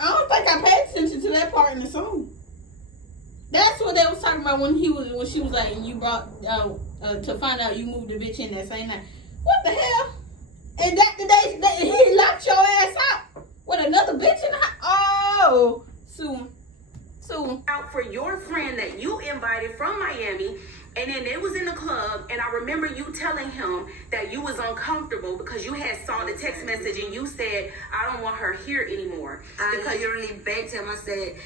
I don't think I paid attention to that part in the song. That's what they was talking about when she was like, and you brought to find out you moved the bitch in that same night. What the hell? And that he locked your ass out with another bitch in the house. Oh, soon. Out for your friend that you invited from Miami, and then they was in the club, and I remember you telling him that you was uncomfortable because you had saw the text message and you said, I don't want her here anymore. I literally begged him. I said,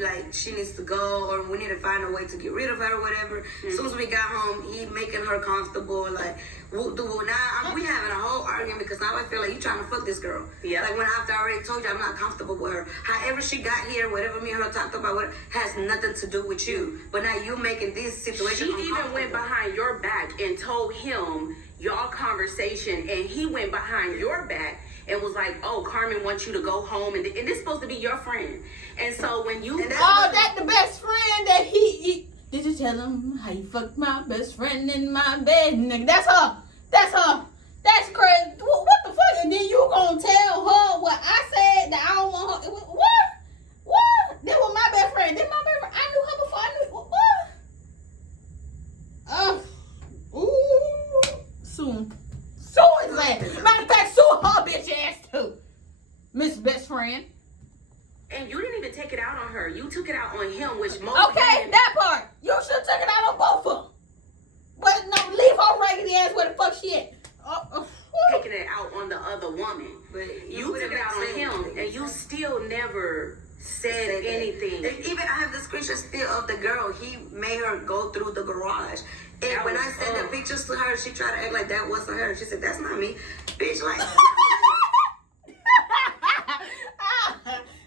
like, she needs to go, or we need to find a way to get rid of her or whatever. As soon as we got home, he making her comfortable, like, now we having a whole argument because now I feel like you trying to fuck this girl. Yeah. Like, when after I already told you I'm not comfortable with her. However she got here, whatever me and her talked about, what has nothing to do with you. But now you making this situation She even went behind your back and told him y'all conversation, and he went behind your back and was like, oh, Carmen wants you to go home, and this is supposed to be your friend. And so when you... that the best friend that he did you tell him how you fucked my best friend in my bed? Nigga, that's her. That's crazy. What the fuck? And then you gonna tell her what I said that I don't want her? What? That was my best friend. That my best friend. I knew her before I knew what? Ooh. Soon is that. Matter of fact, sue her bitch ass too. Miss Best Friend. And you didn't even take it out on her. You took it out on him, which most Okay, men... that part. You should have taken it out on both of them. But no, leave her raggedy ass where the fuck she at. Taking it out on the other woman. But You took it out on him, and you still never said anything. And even I have the screenshot still of the girl. He made her go through the garage. And That when was I sent the pictures to her, she tried to act like that wasn't her. She said, that's not me. Bitch, like...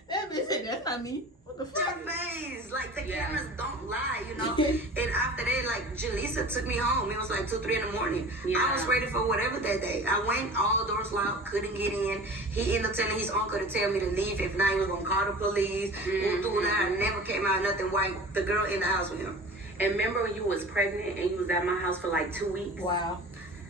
That bitch said, that's not me. What the fuck? Your face. Like, the cameras don't lie, you know? And after that, like, Jaleesa took me home. It was like 2, 3 in the morning. Yeah. I was ready for whatever that day. I went, all doors locked, couldn't get in. He ended up telling his uncle to tell me to leave. If not, he was going to call the police. I never came out, nothing white. The girl in the house with him. And remember when you was pregnant and you was at my house for like 2 weeks? Wow.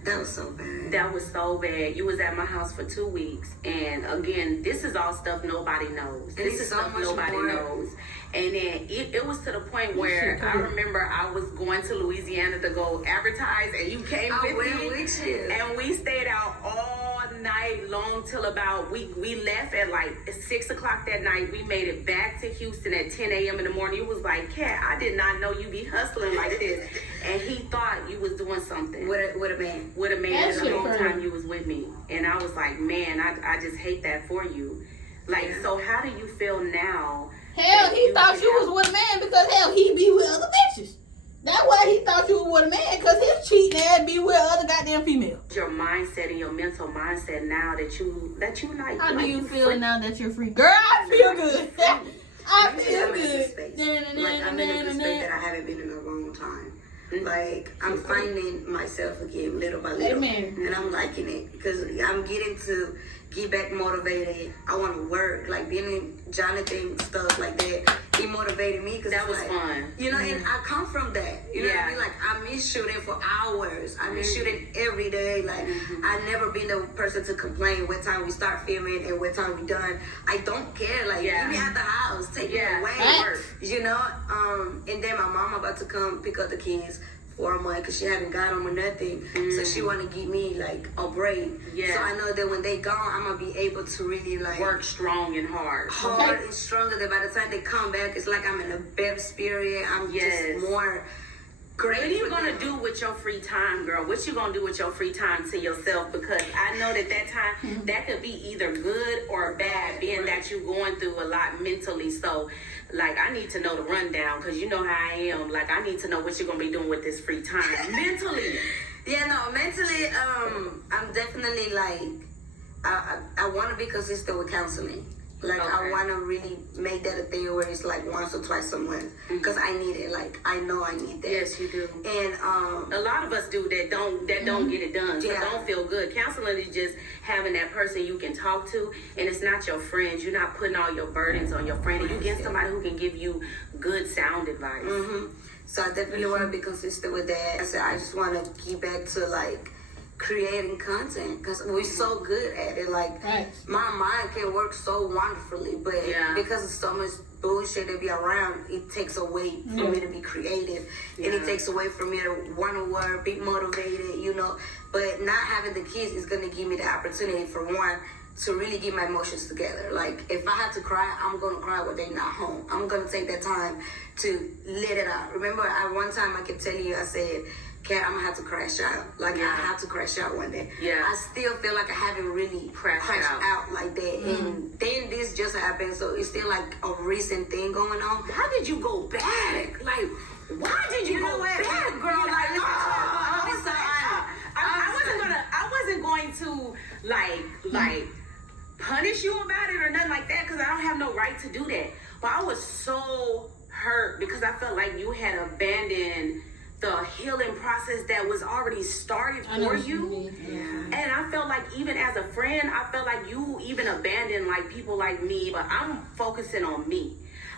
That was so bad. That was so bad. You was at my house for 2 weeks. And again, this is all stuff nobody knows. And This it's is so stuff much nobody more. knows. And then it was to the point where I remember I was going to Louisiana to go advertise, and you came I with went me. with you. And we stayed out all night long till about, we left at like 6 o'clock that night. We made it back to Houston at 10 a.m. in the morning. You was like, Kat, I did not know you be hustling like this. And he thought you was doing something. With a man. With a man That the shit whole hurt. time you was with me. And I was like, man, I just hate that for you. Like, so how do you feel now? Hell, he thought you was with a man because, hell, he be with other bitches. That's why he thought you was with a man, because his cheating ass be with other goddamn females. Your mindset and your mental mindset now that you like. How like do you feel free. now that you're free? Girl, I feel good. I I'm feel in this good. space. Like, I'm in a space that I haven't been in a long time. Like, I'm finding myself again little by little. Amen. And I'm liking it because I'm getting to get back motivated. I want to work. Like, being in Jonathan stuff like that, he motivated me because That was like, fun. You know, and I come from that. You know what I mean? Like, I miss shooting for hours. I miss shooting every day. Like, I never been the person to complain what time we start filming and what time we done. I don't care. Like, get me out the house. Take me away. You know? And then my mom about to come pick up the kids for a month because she haven't got them or nothing. So she want to give me, like, a break. Yeah. So I know that when they gone, I'm going to be able to really, like... Work strong and hard. Hard and stronger. That by the time they come back, it's like I'm in a better spirit. I'm just more great. What are you going to do with your free time, girl? What you going to do with your free time to yourself? Because I know that time, that could be either good or bad, being that you're going through a lot mentally. So, like, I need to know the rundown because you know how I am. Like, I need to know what you're going to be doing with this free time mentally. Yeah, no, mentally, I'm definitely, like, I want to be consistent with counseling. Like, I want to really make that a thing where it's, like, once or twice a month. Because I need it. Like, I know I need that. Yes, you do. And, a lot of us do that don't get it done. So don't feel good. Counseling is just having that person you can talk to, and it's not your friends. You're not putting all your burdens on your friend. And you get somebody who can give you good sound advice. So I definitely want to be consistent with that. I said, I just want to get back to, like, creating content because we're so good at it. Like, my mind can work so wonderfully, but because of so much bullshit that be around, it takes away for me to be creative, and it takes away from me to want to work, be motivated, you know. But not having the kids is going to give me the opportunity, for one, to really get my emotions together. Like, if I have to cry, I'm going to cry when they're not home. I'm going to take that time to let it out. Remember, one time I kept telling you, I said, Kat, I'm going to have to crash out. Like, I have to crash out one day. Yeah. I still feel like I haven't really crashed out like that. And then this just happened, so it's still like a recent thing going on. How did you go back? Like, why did you go back, girl? Like, I wasn't going to like punish you about it or nothing like that, because I don't have no right to do that. But I was so hurt because I felt like you had abandoned the healing process that was already started for you. And I felt like, even as a friend, I felt like you even abandoned like people like me, but I'm focusing on me.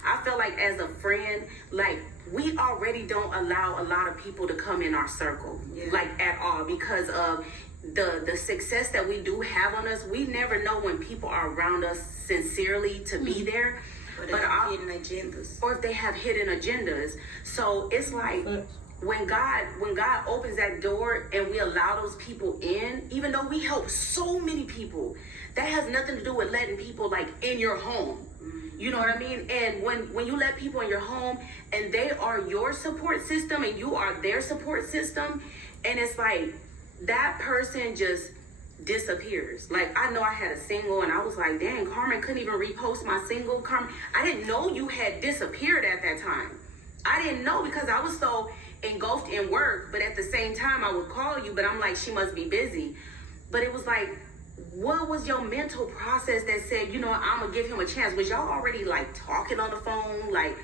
I feel like as a friend, like, we already don't allow a lot of people to come in our circle, like, at all, because of the success that we do have on us. We never know when people are around us sincerely to be there. But hidden agendas. Or if they have hidden agendas. So it's like, when God opens that door and we allow those people in, even though we help so many people, that has nothing to do with letting people like in your home. You know what I mean? And when you let people in your home and they are your support system and you are their support system, and it's like that person just disappears. Like, I know I had a single and I was like, dang, Carmen couldn't even repost my single. Carmen, I didn't know you had disappeared at that time. I didn't know, because I was so engulfed in work, but at the same time I would call you, but I'm like, she must be busy. But it was like, what was your mental process that said, you know, I'm gonna give him a chance? Was y'all already like talking on the phone, like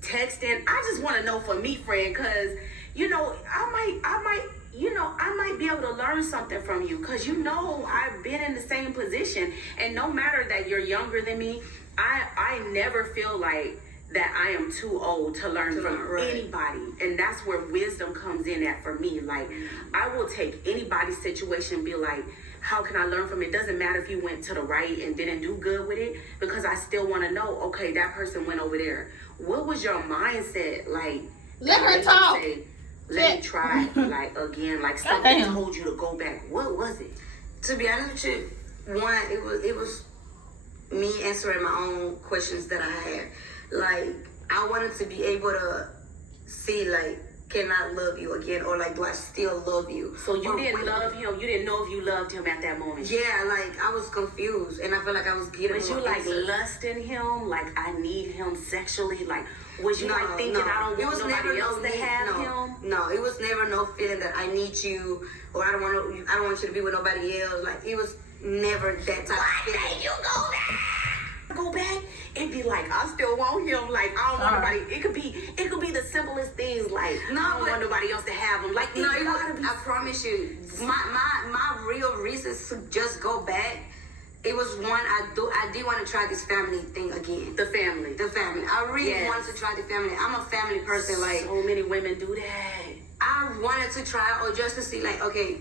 texting? I just want to know for me, friend, because, you know, I might be able to learn something from you, because, you know, I've been in the same position, and no matter that you're younger than me, I never feel like that I am too old to learn from anybody. And that's where wisdom comes in at for me. Like, I will take anybody's situation and be like, how can I learn from it? It doesn't matter if you went to the right and didn't do good with it, because I still want to know, okay, that person went over there. What was your mindset? Like, let her talk. Say, let me try, like, again, like something told you to go back. What was it? To be honest with you, one, it was me answering my own questions that I had. Like, I wanted to be able to see, like, can I love you again, or like, do I still love you? So you didn't love him. You didn't know if you loved him at that moment. Yeah, like, I was confused, and I felt like I was getting. Was you like lusting him? Like, I need him sexually? Like, was you like thinking I don't want nobody else to have him? No, it was never no feeling that I need you, or I don't want you to be with nobody else. Like, it was never that type of feeling. Why did you go back and be like, I still want him? Like, I don't want nobody. It could be the simplest things. Like, I don't want nobody else to have him. Like, no, I promise you, my real reasons to just go back, it was one, I did want to try this family thing again. The family. I really wanted to try the family. I'm a family person. Like, so many women do that. I wanted to try, or just to see, like, okay,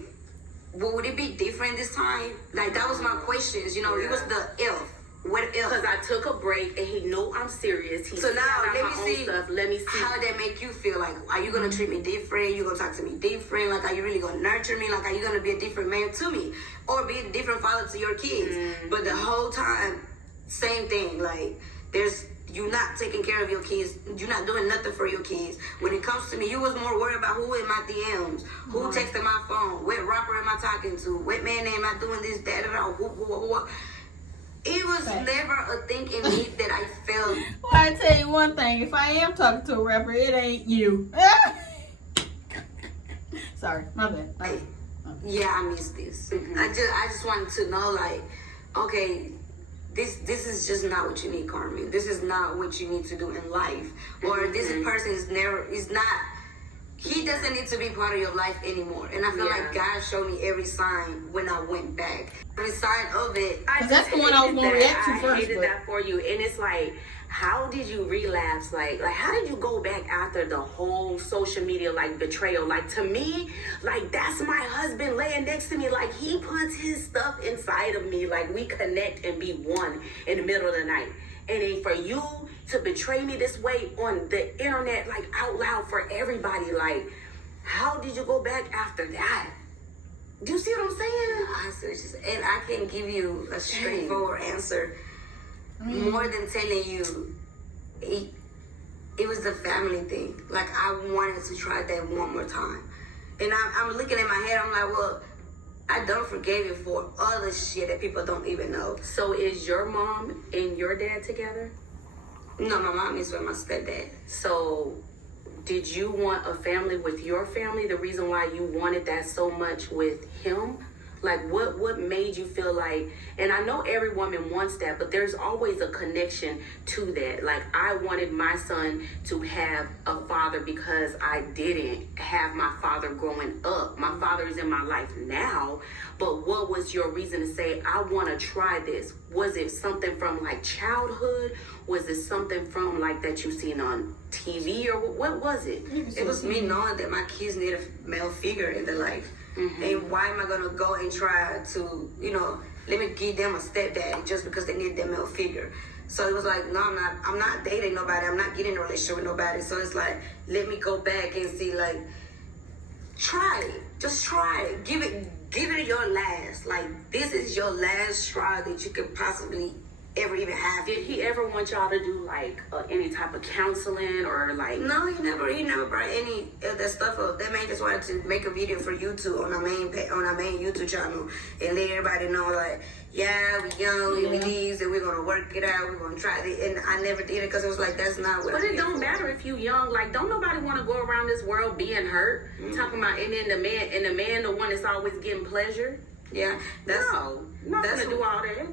would it be different this time? Like, that was my questions. You know, it was the if. What else? Because I took a break and he knew I'm serious. So now let me see how that make you feel. Like, are you gonna treat me different? You gonna talk to me different? Like, are you really gonna nurture me? Like, are you gonna be a different man to me, or be a different father to your kids? But the whole time, same thing. Like, you're not taking care of your kids. You're not doing nothing for your kids. When it comes to me, you was more worried about who in my DMs, who texted my phone, what rapper am I talking to, what man am I doing this, that, who. It was never a thing in me that I felt. Well, I tell you one thing. If I am talking to a rapper, it ain't you. Sorry, my bad. Yeah, I missed this. I just wanted to know, like, okay, this is just not what you need, Carmen. This is not what you need to do in life. Or this person is not. He doesn't need to be part of your life anymore. And I feel like God showed me every sign when I went back. Every sign of it. That's the one I was going to react to first. I hated that for you. And it's like, how did you relapse? Like how did you go back after the whole social media like betrayal? Like to me, like that's my husband laying next to me. Like he puts his stuff inside of me. Like we connect and be one in the middle of the night. And then for you to betray me this way on the internet, like out loud for everybody, like how did you go back after that? Do you see what I'm saying? I see what you're saying. And I can give you a straightforward answer. More than telling you, it was a family thing. Like, I wanted to try that one more time. And I'm looking in my head, I'm like, well, I don't forgive you for other shit that people don't even know. So is your mom and your dad together? No, my mom is with my stepdad. So did you want a family with your family? The reason why you wanted that so much with him? Like what made you feel like, and I know every woman wants that, but there's always a connection to that. Like I wanted my son to have a father because I didn't have my father growing up. My father is in my life now, but what was your reason to say, I want to try this? Was it something from like childhood? Was it something from like that you seen on TV, or what was it? It was me knowing that my kids need a male figure in their life. And why am I gonna go and try to, let me give them a stepdad just because they need their male figure? So it was like, no, I'm not dating nobody. I'm not getting in a relationship with nobody. So it's like, let me go back and see, like, try it. Just try it. Give it your last. Like, this is your last try that you could possibly ever even have. Did he ever want y'all to do like any type of counseling or like? No, he never brought any of that stuff up. That man just wanted to make a video for YouTube on our main YouTube channel and let everybody know, like, yeah, we young, we these, and we're gonna work it out. We're gonna try it. And I never did it because it was like, that's not what. But it don't matter if you young. Like, don't nobody want to go around this world being hurt, talking about, and then the man, the one that's always getting pleasure. Yeah, that's not gonna do all that.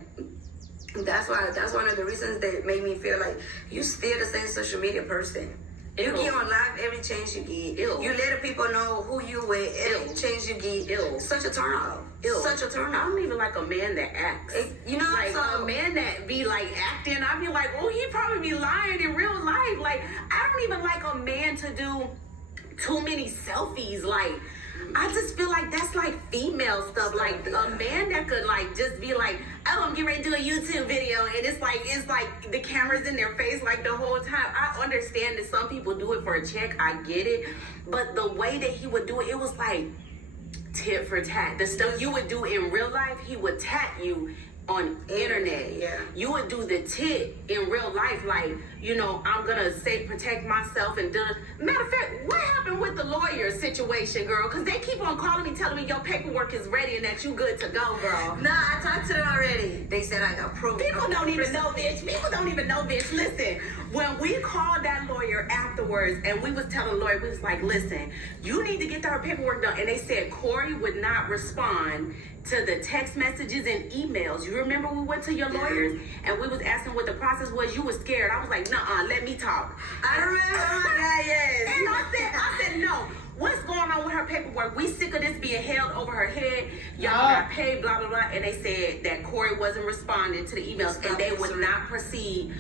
That's one of the reasons that made me feel like you still the same social media person. You get on live every chance you get. You let the people know who you with every chance you get. Such a turn off. Such a turn off. I don't even like a man that acts. Like so, a man that be like acting, I be like, oh, he probably be lying in real life. Like, I don't even like a man to do too many selfies. Like, I just feel like that's like female stuff. Like a man that could like just be like, oh, I'm getting ready to do a YouTube video, and it's like the camera's in their face like the whole time. I understand that some people do it for a check. I get it, but the way that he would do it, it was like tit for tat. The stuff you would do in real life, he would tat you on internet. Yeah. You would do the tit in real life, like, I'm gonna say protect myself and matter of fact, what happened with the lawyer situation, girl? Because they keep on calling me, telling me your paperwork is ready and that you good to go, girl. Nah, I talked to them already. They said I got proof. People don't even know, bitch. People don't even know, bitch. Listen, when we called that lawyer afterwards and we was telling the lawyer, we was like, listen, you need to get her paperwork done. And they said Corey would not respond to the text messages and emails. You remember we went to your lawyers and we was asking what the process was? You was scared. I was like, nuh-uh, let me talk. I remember. Oh my God, yes. And I said, no. What's going on with her paperwork? We sick of this being held over her head. Y'all got paid, blah, blah, blah. And they said that Corey wasn't responding to the emails and they would not proceed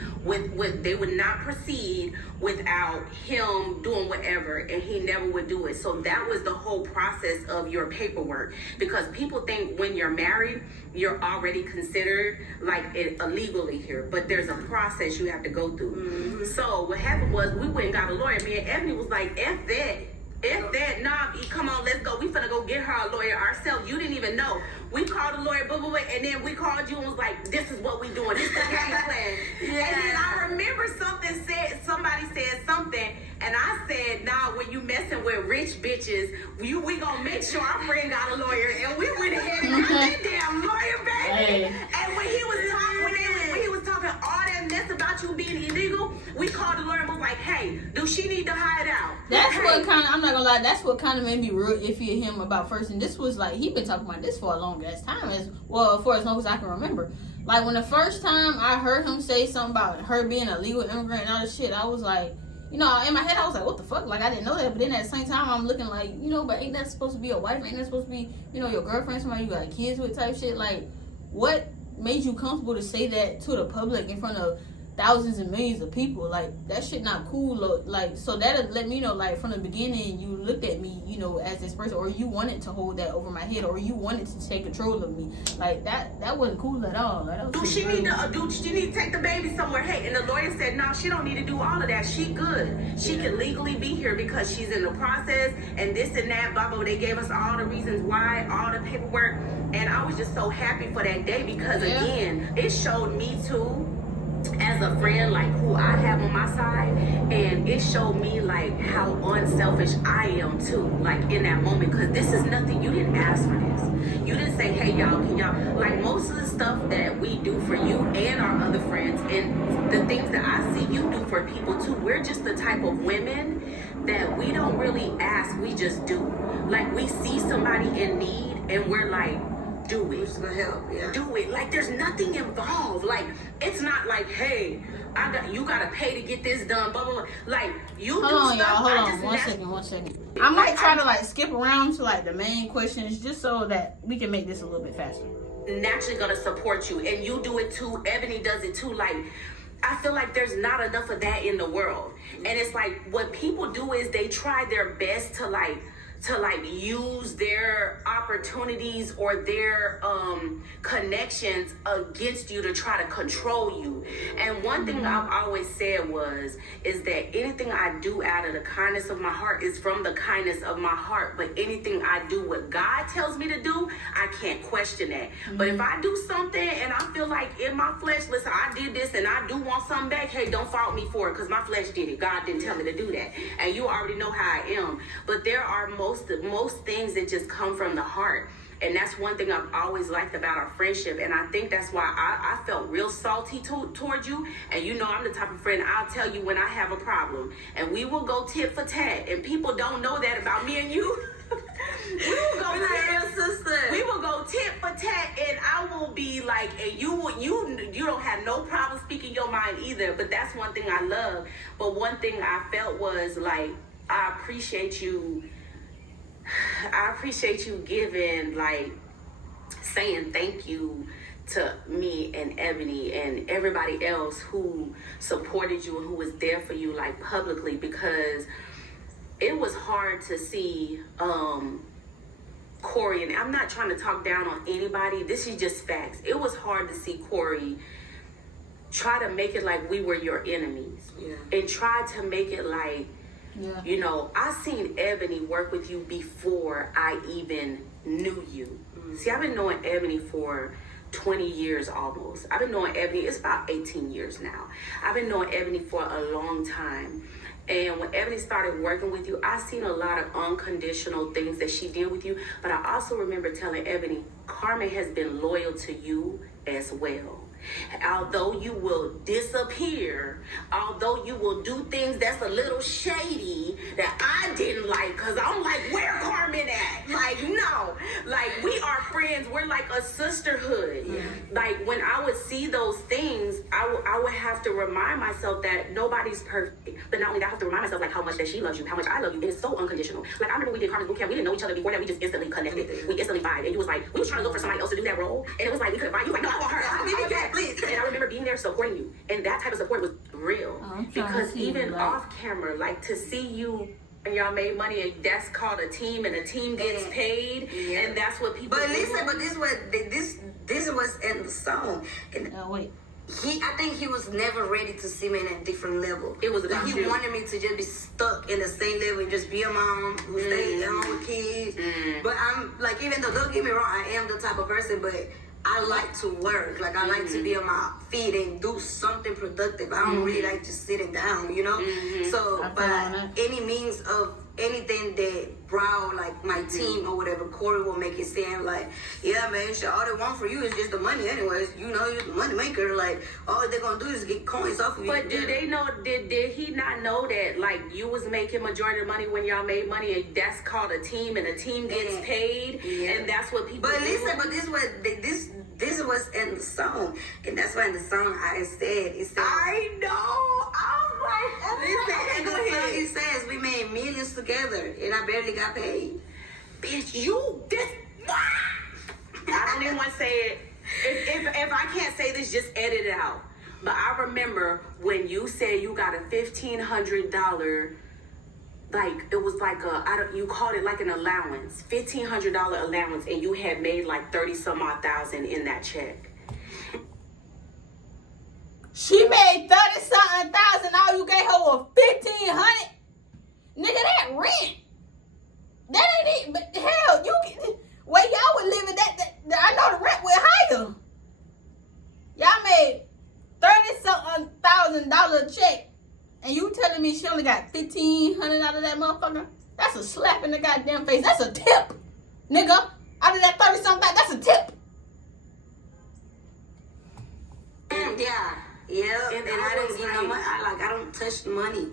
without him doing whatever, and he never would do it. So that was the whole process of your paperwork, because people think when you're married, you're already considered like it illegally here, but there's a process you have to go through. So what happened was we went and got a lawyer. Me and Ebony was like, F that, nah, come on, let's go. We finna go get her a lawyer ourselves. You didn't even know. We called a lawyer, and then we called you and was like, this is what we doing. This is the game plan. And then I remember somebody said something, and I said, nah, when you messing with rich bitches, we gonna make sure our friend got a lawyer. And we went ahead and got that damn lawyer, baby. And when he was talking all that mess about you being illegal, we called the lawyer and was like, hey, do she need to hide out? That's what kind of, I'm not gonna lie, that's what kind of made me real iffy of him about first. And this was like, he been talking about this for a long ass time, for as long as I can remember. Like, when the first time I heard him say something about her being a legal immigrant and all this shit, I was like, in my head I was like, what the fuck? Like, I didn't know that. But then at the same time, I'm looking like, but ain't that supposed to be a wife? Ain't that supposed to be, your girlfriend, somebody you got kids with type shit? Like, what made you comfortable to say that to the public in front of thousands and millions of people. Like, that shit not cool. Like, so that let me know, like, from the beginning, you looked at me, you know, as this person, or you wanted to hold that over my head, or you wanted to take control of me. Like, that wasn't cool at all. Like, that was She need to take the baby somewhere? Hey, and the lawyer said, no, she don't need to do all of that. She good. She can legally be here because she's in the process and this and that, blah, blah. They gave us all the reasons why, all the paperwork. And I was just so happy for that day because, again, it showed me, too, as a friend, like, who I have on my side, and it showed me, like, how unselfish I am too, like, in that moment, because this is nothing. You didn't ask for this. You didn't say, hey, y'all, can y'all, like, most of the stuff that we do for you and our other friends, and the things that I see you do for people too, we're just the type of women that we don't really ask, we just do. Like, we see somebody in need and we're like, do it. It's gonna help, yeah. Do it. Like, there's nothing involved. Like, it's not like, hey, you gotta pay to get this done, blah, blah, blah. Like, you hold do on, stuff. y'all. Hold on. One second. I might try to, like, skip around to, like, the main questions just so that we can make this a little bit faster. Naturally gonna support you, and you do it too. Ebony does it too. Like, I feel like there's not enough of that in the world. And it's like, what people do is they try their best to use their opportunities or their connections against you to try to control you. And one thing I've always said is that anything I do out of the kindness of my heart is from the kindness of my heart. But anything I do what God tells me to do, I can't question that. But if I do something and I feel like in my flesh, listen, I did this and I do want something back, hey, don't fault me for it because my flesh did it. God didn't tell me to do that. And you already know how I am. But there are most things that just come from the heart. And that's one thing I've always liked about our friendship. And I think that's why I felt real salty towards you. And you know I'm the type of friend, I'll tell you when I have a problem. And we will go tit for tat. And people don't know that about me and you. We will go tit for tat, and I will be like, and you don't have no problem speaking your mind either. But that's one thing I love. But one thing I felt was like, I appreciate you giving, like, saying thank you to me and Ebony and everybody else who supported you and who was there for you, like, publicly, because it was hard to see Corey, and I'm not trying to talk down on anybody, this is just facts. It was hard to see Corey try to make it like we were your enemies, and try to make it like, you know, I seen Ebony work with you before I even knew you. See, I've been knowing Ebony for 20 years almost. I've been knowing Ebony, it's about 18 years now. I've been knowing Ebony for a long time. And when Ebony started working with you, I seen a lot of unconditional things that she did with you. But I also remember telling Ebony, Carmen has been loyal to you as well. Although you will disappear, although you will do things that's a little shady that I didn't like, because I'm like, where Carmen at? Like, no. Like, we are friends. We're like a sisterhood. Like, when I would see those things, I would have to remind myself that nobody's perfect. But not only that, I have to remind myself, like, how much that she loves you, how much I love you. And it's so unconditional. Like, I remember we did Carmen's boot camp. We didn't know each other before that. We just instantly connected. We instantly vibed. And you was like, we was trying to look for somebody else to do that role. And it was like, we couldn't find you. Like, no, I want her. Please. And I remember being there supporting you, and that type of support was real. Because even off camera, like, to see you and y'all made money, and that's called a team, and a team gets paid, and that's what people. But listen, but this was in the song, and wait. I think he was never ready to see me in a different level. It was about he wanted me to just be stuck in the same level and just be a mom who stays at home with kids. But I'm like, even though, don't get me wrong, I am the type of person, but I like to work. Like, I like to be on my feet and do something productive. I don't really like just sitting down, you know? So, but any means of anything that brought, like, my team or whatever, Corey will make it seem like, yeah, man, all they want for you is just the money anyways. You know, you're the money maker. Like, all they're going to do is get coins off of you. But do they know, did he not know that, like, you was making majority of money when y'all made money, and that's called a team, and a team gets paid, and that's what people But listen, but this was in the song, and that's why in the song I said, I know. I was like, listen, in the song it says we made millions together, and I barely got paid. Bitch, I don't even want to say it. If I can't say this, just edit it out. But I remember when you said you got a $1,500, like it was like you called it like an allowance, $1,500 allowance, and you had made like 30-some-odd thousand in that check. She made 30-something thousand. All you gave her was $1,500. Nigga, that rent. That ain't it. But hell, where y'all was living, that I know the rent was higher. Y'all made $30-something thousand check, and you telling me she only got $1,500 out of that motherfucker? That's a slap in the goddamn face. That's a tip, nigga. Out of that 30-something, that's a tip. Yeah, and I didn't give no money. I don't touch money.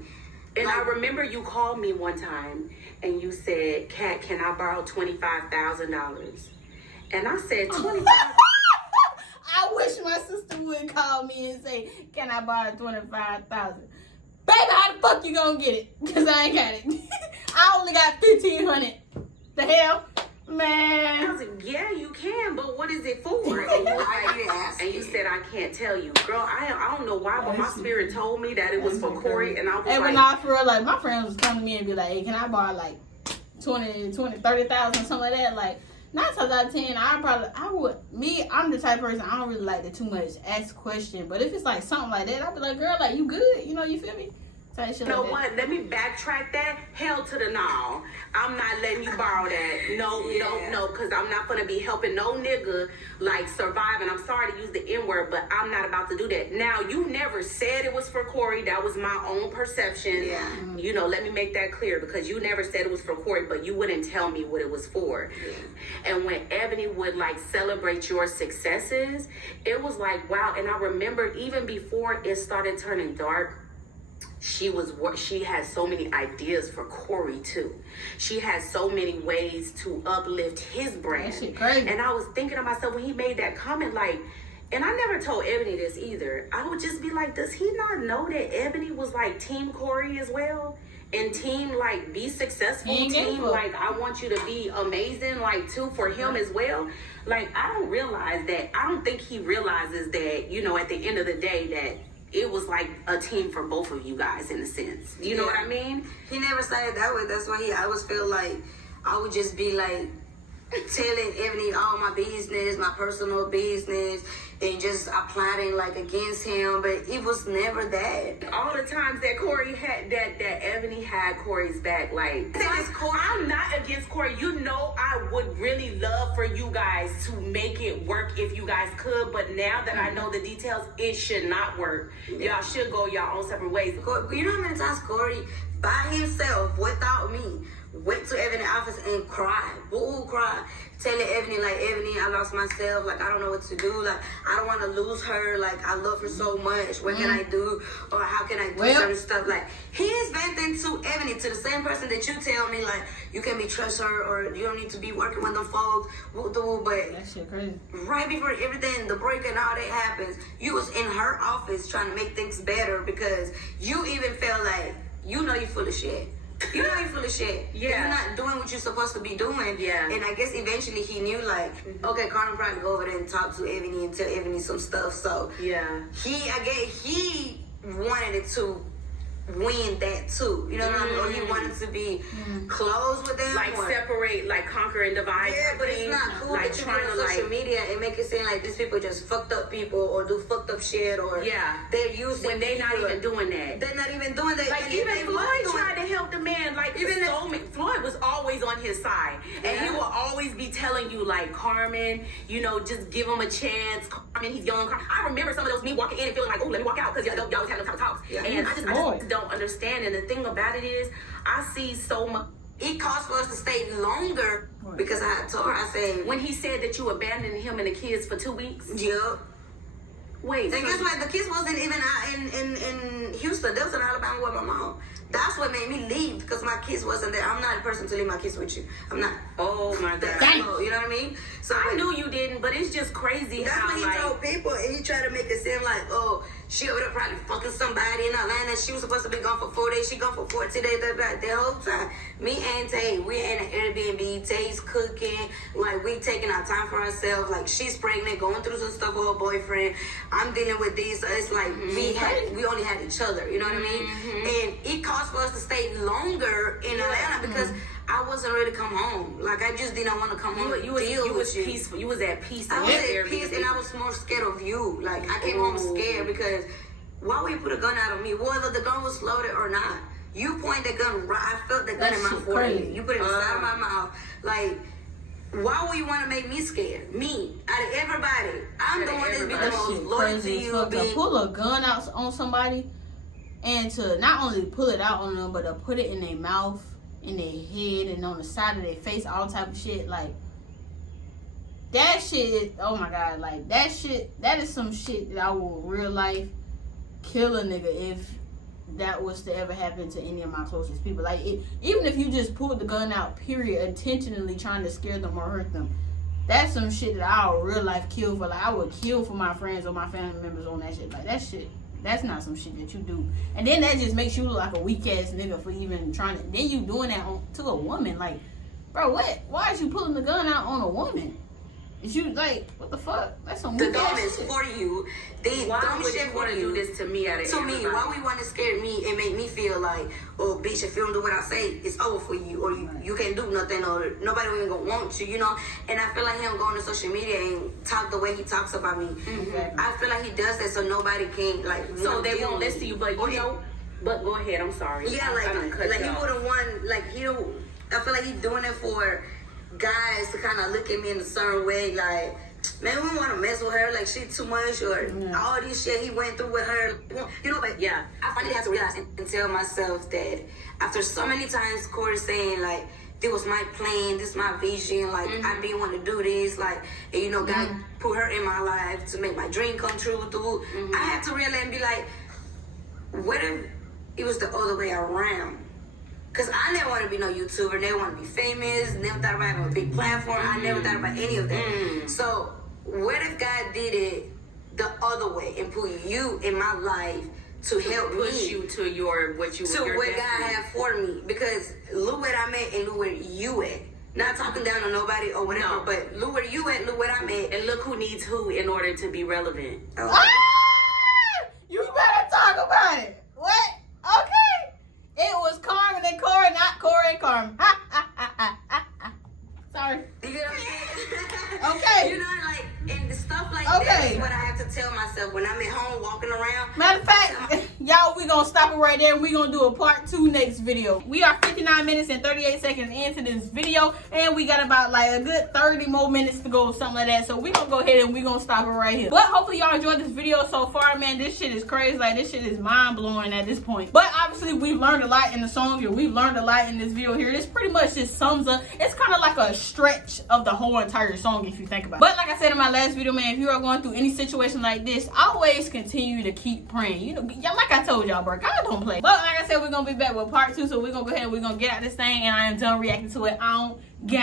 And I remember you called me one time and you said, "Kat, can I borrow $25,000?" And I said, $25,000. I wish my sister would call me and say, "Can I borrow $25,000?" Baby, how the fuck you gonna get it? Because I ain't got it. I only got $1,500. The hell? Man. I was like, yeah, you can, but what is it for? And you said, I can't tell you. Girl, I don't know why, but my spirit told me that it was for Corey, and I was when I for real, like, my friends was coming to me and be like, "Hey, can I borrow like 20, 30,000, something like that?" Like, 9 times out of 10, I'm the type of person, I don't really like to too much ask questions. But if it's like something like that, I'll be like, "Girl, like, you good?" You know, you feel me? You know what? Let me backtrack that. Hell to the no. I'm not letting you borrow that. No, because I'm not going to be helping no nigga, like, survive. And I'm sorry to use the N-word, but I'm not about to do that. Now, you never said it was for Corey. That was my own perception. Yeah. You know, let me make that clear, because you never said it was for Corey, but you wouldn't tell me what it was for. Yeah. And when Ebony would, like, celebrate your successes, it was like, wow. And I remember even before it started turning dark, she had so many ideas for Corey too. She had so many ways to uplift his brand. That shit crazy. And I was thinking to myself when he made that comment, like, and I never told Ebony this either. I would just be like, does he not know that Ebony was like team Corey as well? And team, like, be successful, team, like, I want you to be amazing, like, too, for him as well. Like, I don't realize that. I don't think he realizes that, you know, at the end of the day that it was like a team for both of you guys in a sense. You know what I mean? He never said it that way. That's why I always feel like I would just be like telling Ebony all my business, my personal business, and just plotting like against him. But it was never that. All the times that Corey had that Ebony had Corey's back, like, I'm not against Corey. You know, I would really love for you guys to make it work if you guys could. But now that I know the details, it should not work. Y'all should go y'all own separate ways. You know how many times Corey by himself without me went to Ebony's office and cried, cried, telling Ebony, like, "Ebony, I lost myself, like, I don't know what to do, like, I don't want to lose her, like, I love her so much, what can I do, or how can I do certain stuff?" Like, he is venting to Ebony, to the same person that you tell me, like, you can be trust her, or you don't need to be working with them folks, but that shit crazy. Right before everything, the break and all that happens, you was in her office trying to make things better, because you even felt like, you know, you full of shit. You know you're full of shit. Yeah. You're not doing what you're supposed to be doing. Yeah. And I guess eventually he knew, like, okay, Carmen probably go over there and talk to Ebony and tell Ebony some stuff. So he wanted it to win that too. You know what I mean? Or he wanted to be close with them. Like separate, like conquer and divide. Yeah, but it's not cool like that you go on social media and make it seem like these people just fucked up people or do fucked up shit or they're using when they're not even doing that. They're not even doing that. Like even Floyd tried to help the man. Like even Floyd was always on his side. And he will always be telling you, like, Carmen, you know, just give him a chance. Carmen, he's young. I remember some of those me walking in and feeling like, oh, let me walk out because y'all was having them type of talks. Yeah. And I just don't understand. And the thing about it is, I see so much. It cost for us to stay longer because I told her, I said, when he said that you abandoned him and the kids for 2 weeks. Yep. Wait. And guess what? The kids wasn't even in Houston. They was in Alabama with my mom. That's what made me leave because my kids wasn't there. I'm not a person to leave my kids with you. I'm not. Oh my God. You know what I mean? So I knew you didn't, but it's just crazy that's how what he told people, and he tried to make it seem like, oh, She over there probably fucking somebody in Atlanta. She was supposed to be gone for 4 days. She gone for 14 days. The whole time, me and Tay, we in an Airbnb. Tay's cooking. Like, we taking our time for ourselves. Like, she's pregnant, going through some stuff with her boyfriend. I'm dealing with this. So it's like we only had each other. You know what I mean? And it cost for us to stay longer in Atlanta because I wasn't ready to come home. Like, I just didn't want to come home. You was peaceful. You was at peace. I was at peace, and I was more scared of you. Like, I came home scared because why would you put a gun out on me? Whether the gun was loaded or not. You point the gun right. I felt the gun in my forehead. You put it inside of my mouth. Like, why would you want to make me scared? Me. Out of everybody. I'm the one that's been the most loyal to you. To pull a gun out on somebody and to not only pull it out on them, but to put it in their mouth, in their head, and on the side of their face, all type of shit. Like, that shit, oh my God, like, that shit, that is some shit that I will real life kill a nigga if that was to ever happen to any of my closest people. Like, even if you just pulled the gun out, period, intentionally trying to scare them or hurt them, that's some shit that I'll real life kill for. Like, I would kill for my friends or my family members on that shit. Like, that shit, that's not some shit that you do. And then that just makes you look like a weak ass nigga for even trying to, then you doing that to a woman. Like, bro, what? Why is you pulling the gun out on a woman? Is you like, what the fuck? That's some weak ass shit. The gun is for you. Why would you want to do this to me? To me, why would you want to scare me and make me feel like, oh, bitch, if you don't do what I say, it's over for you, or you can't do nothing, or nobody even gonna want you, you know? And I feel like him going to social media and talk the way he talks about me. I feel like he does that so nobody can, like, so they won't listen to you, but you know, but go ahead, I'm sorry. Yeah, like he would have won, like, I feel like he's doing it for guys to kind of look at me in a certain way, like, man, we want to mess with her, like, she too much, or all this shit he went through with her, you know. But I finally had to realize and tell myself that after so many times Corey saying, like, this was my plan, this my vision, like, I didn't want to do this, like, and, you know, God put her in my life to make my dream come true, dude. I had to realize and be like, what if it was the other way around? Because I never want to be no YouTuber, never want to be famous, never thought about having a big platform, I never thought about any of that. So, what if God did it the other way and put you in my life to help push me you to what God had for me? Because look where I'm at and look where you at. Not talking down on nobody or whatever, but look where you at, look where I'm at. And look who needs who in order to be relevant. You better talk about it. What? Okay. It was Carmen and Corey, not Corey and Carmen. Sorry. You get what I'm saying? Okay. You know, like, and stuff like that is what I have to tell myself when I'm at home walking around. Matter of fact, y'all, we gonna stop it right there and we gonna do a part 2 next video. We are 59 minutes and 38 seconds into this video, and we got about like a good 30 more minutes to go, something like that. So we gonna go ahead and we gonna stop it right here. But hopefully y'all enjoyed this video so far, man. This shit is crazy. Like, this shit is mind-blowing at this point. But obviously we've learned a lot in the song, and we've learned a lot in this video here. This pretty much just sums up, it's kind of like a stretch of the whole entire song if you think about it. But like I said in my last video, man, if you are going through any situation like this, always continue to keep praying. You know, like I told y'all, bro, God don't play. But like I said, we're gonna be back with part 2, so we're gonna go ahead and we're gonna get out this thing, and I am done reacting to it on game.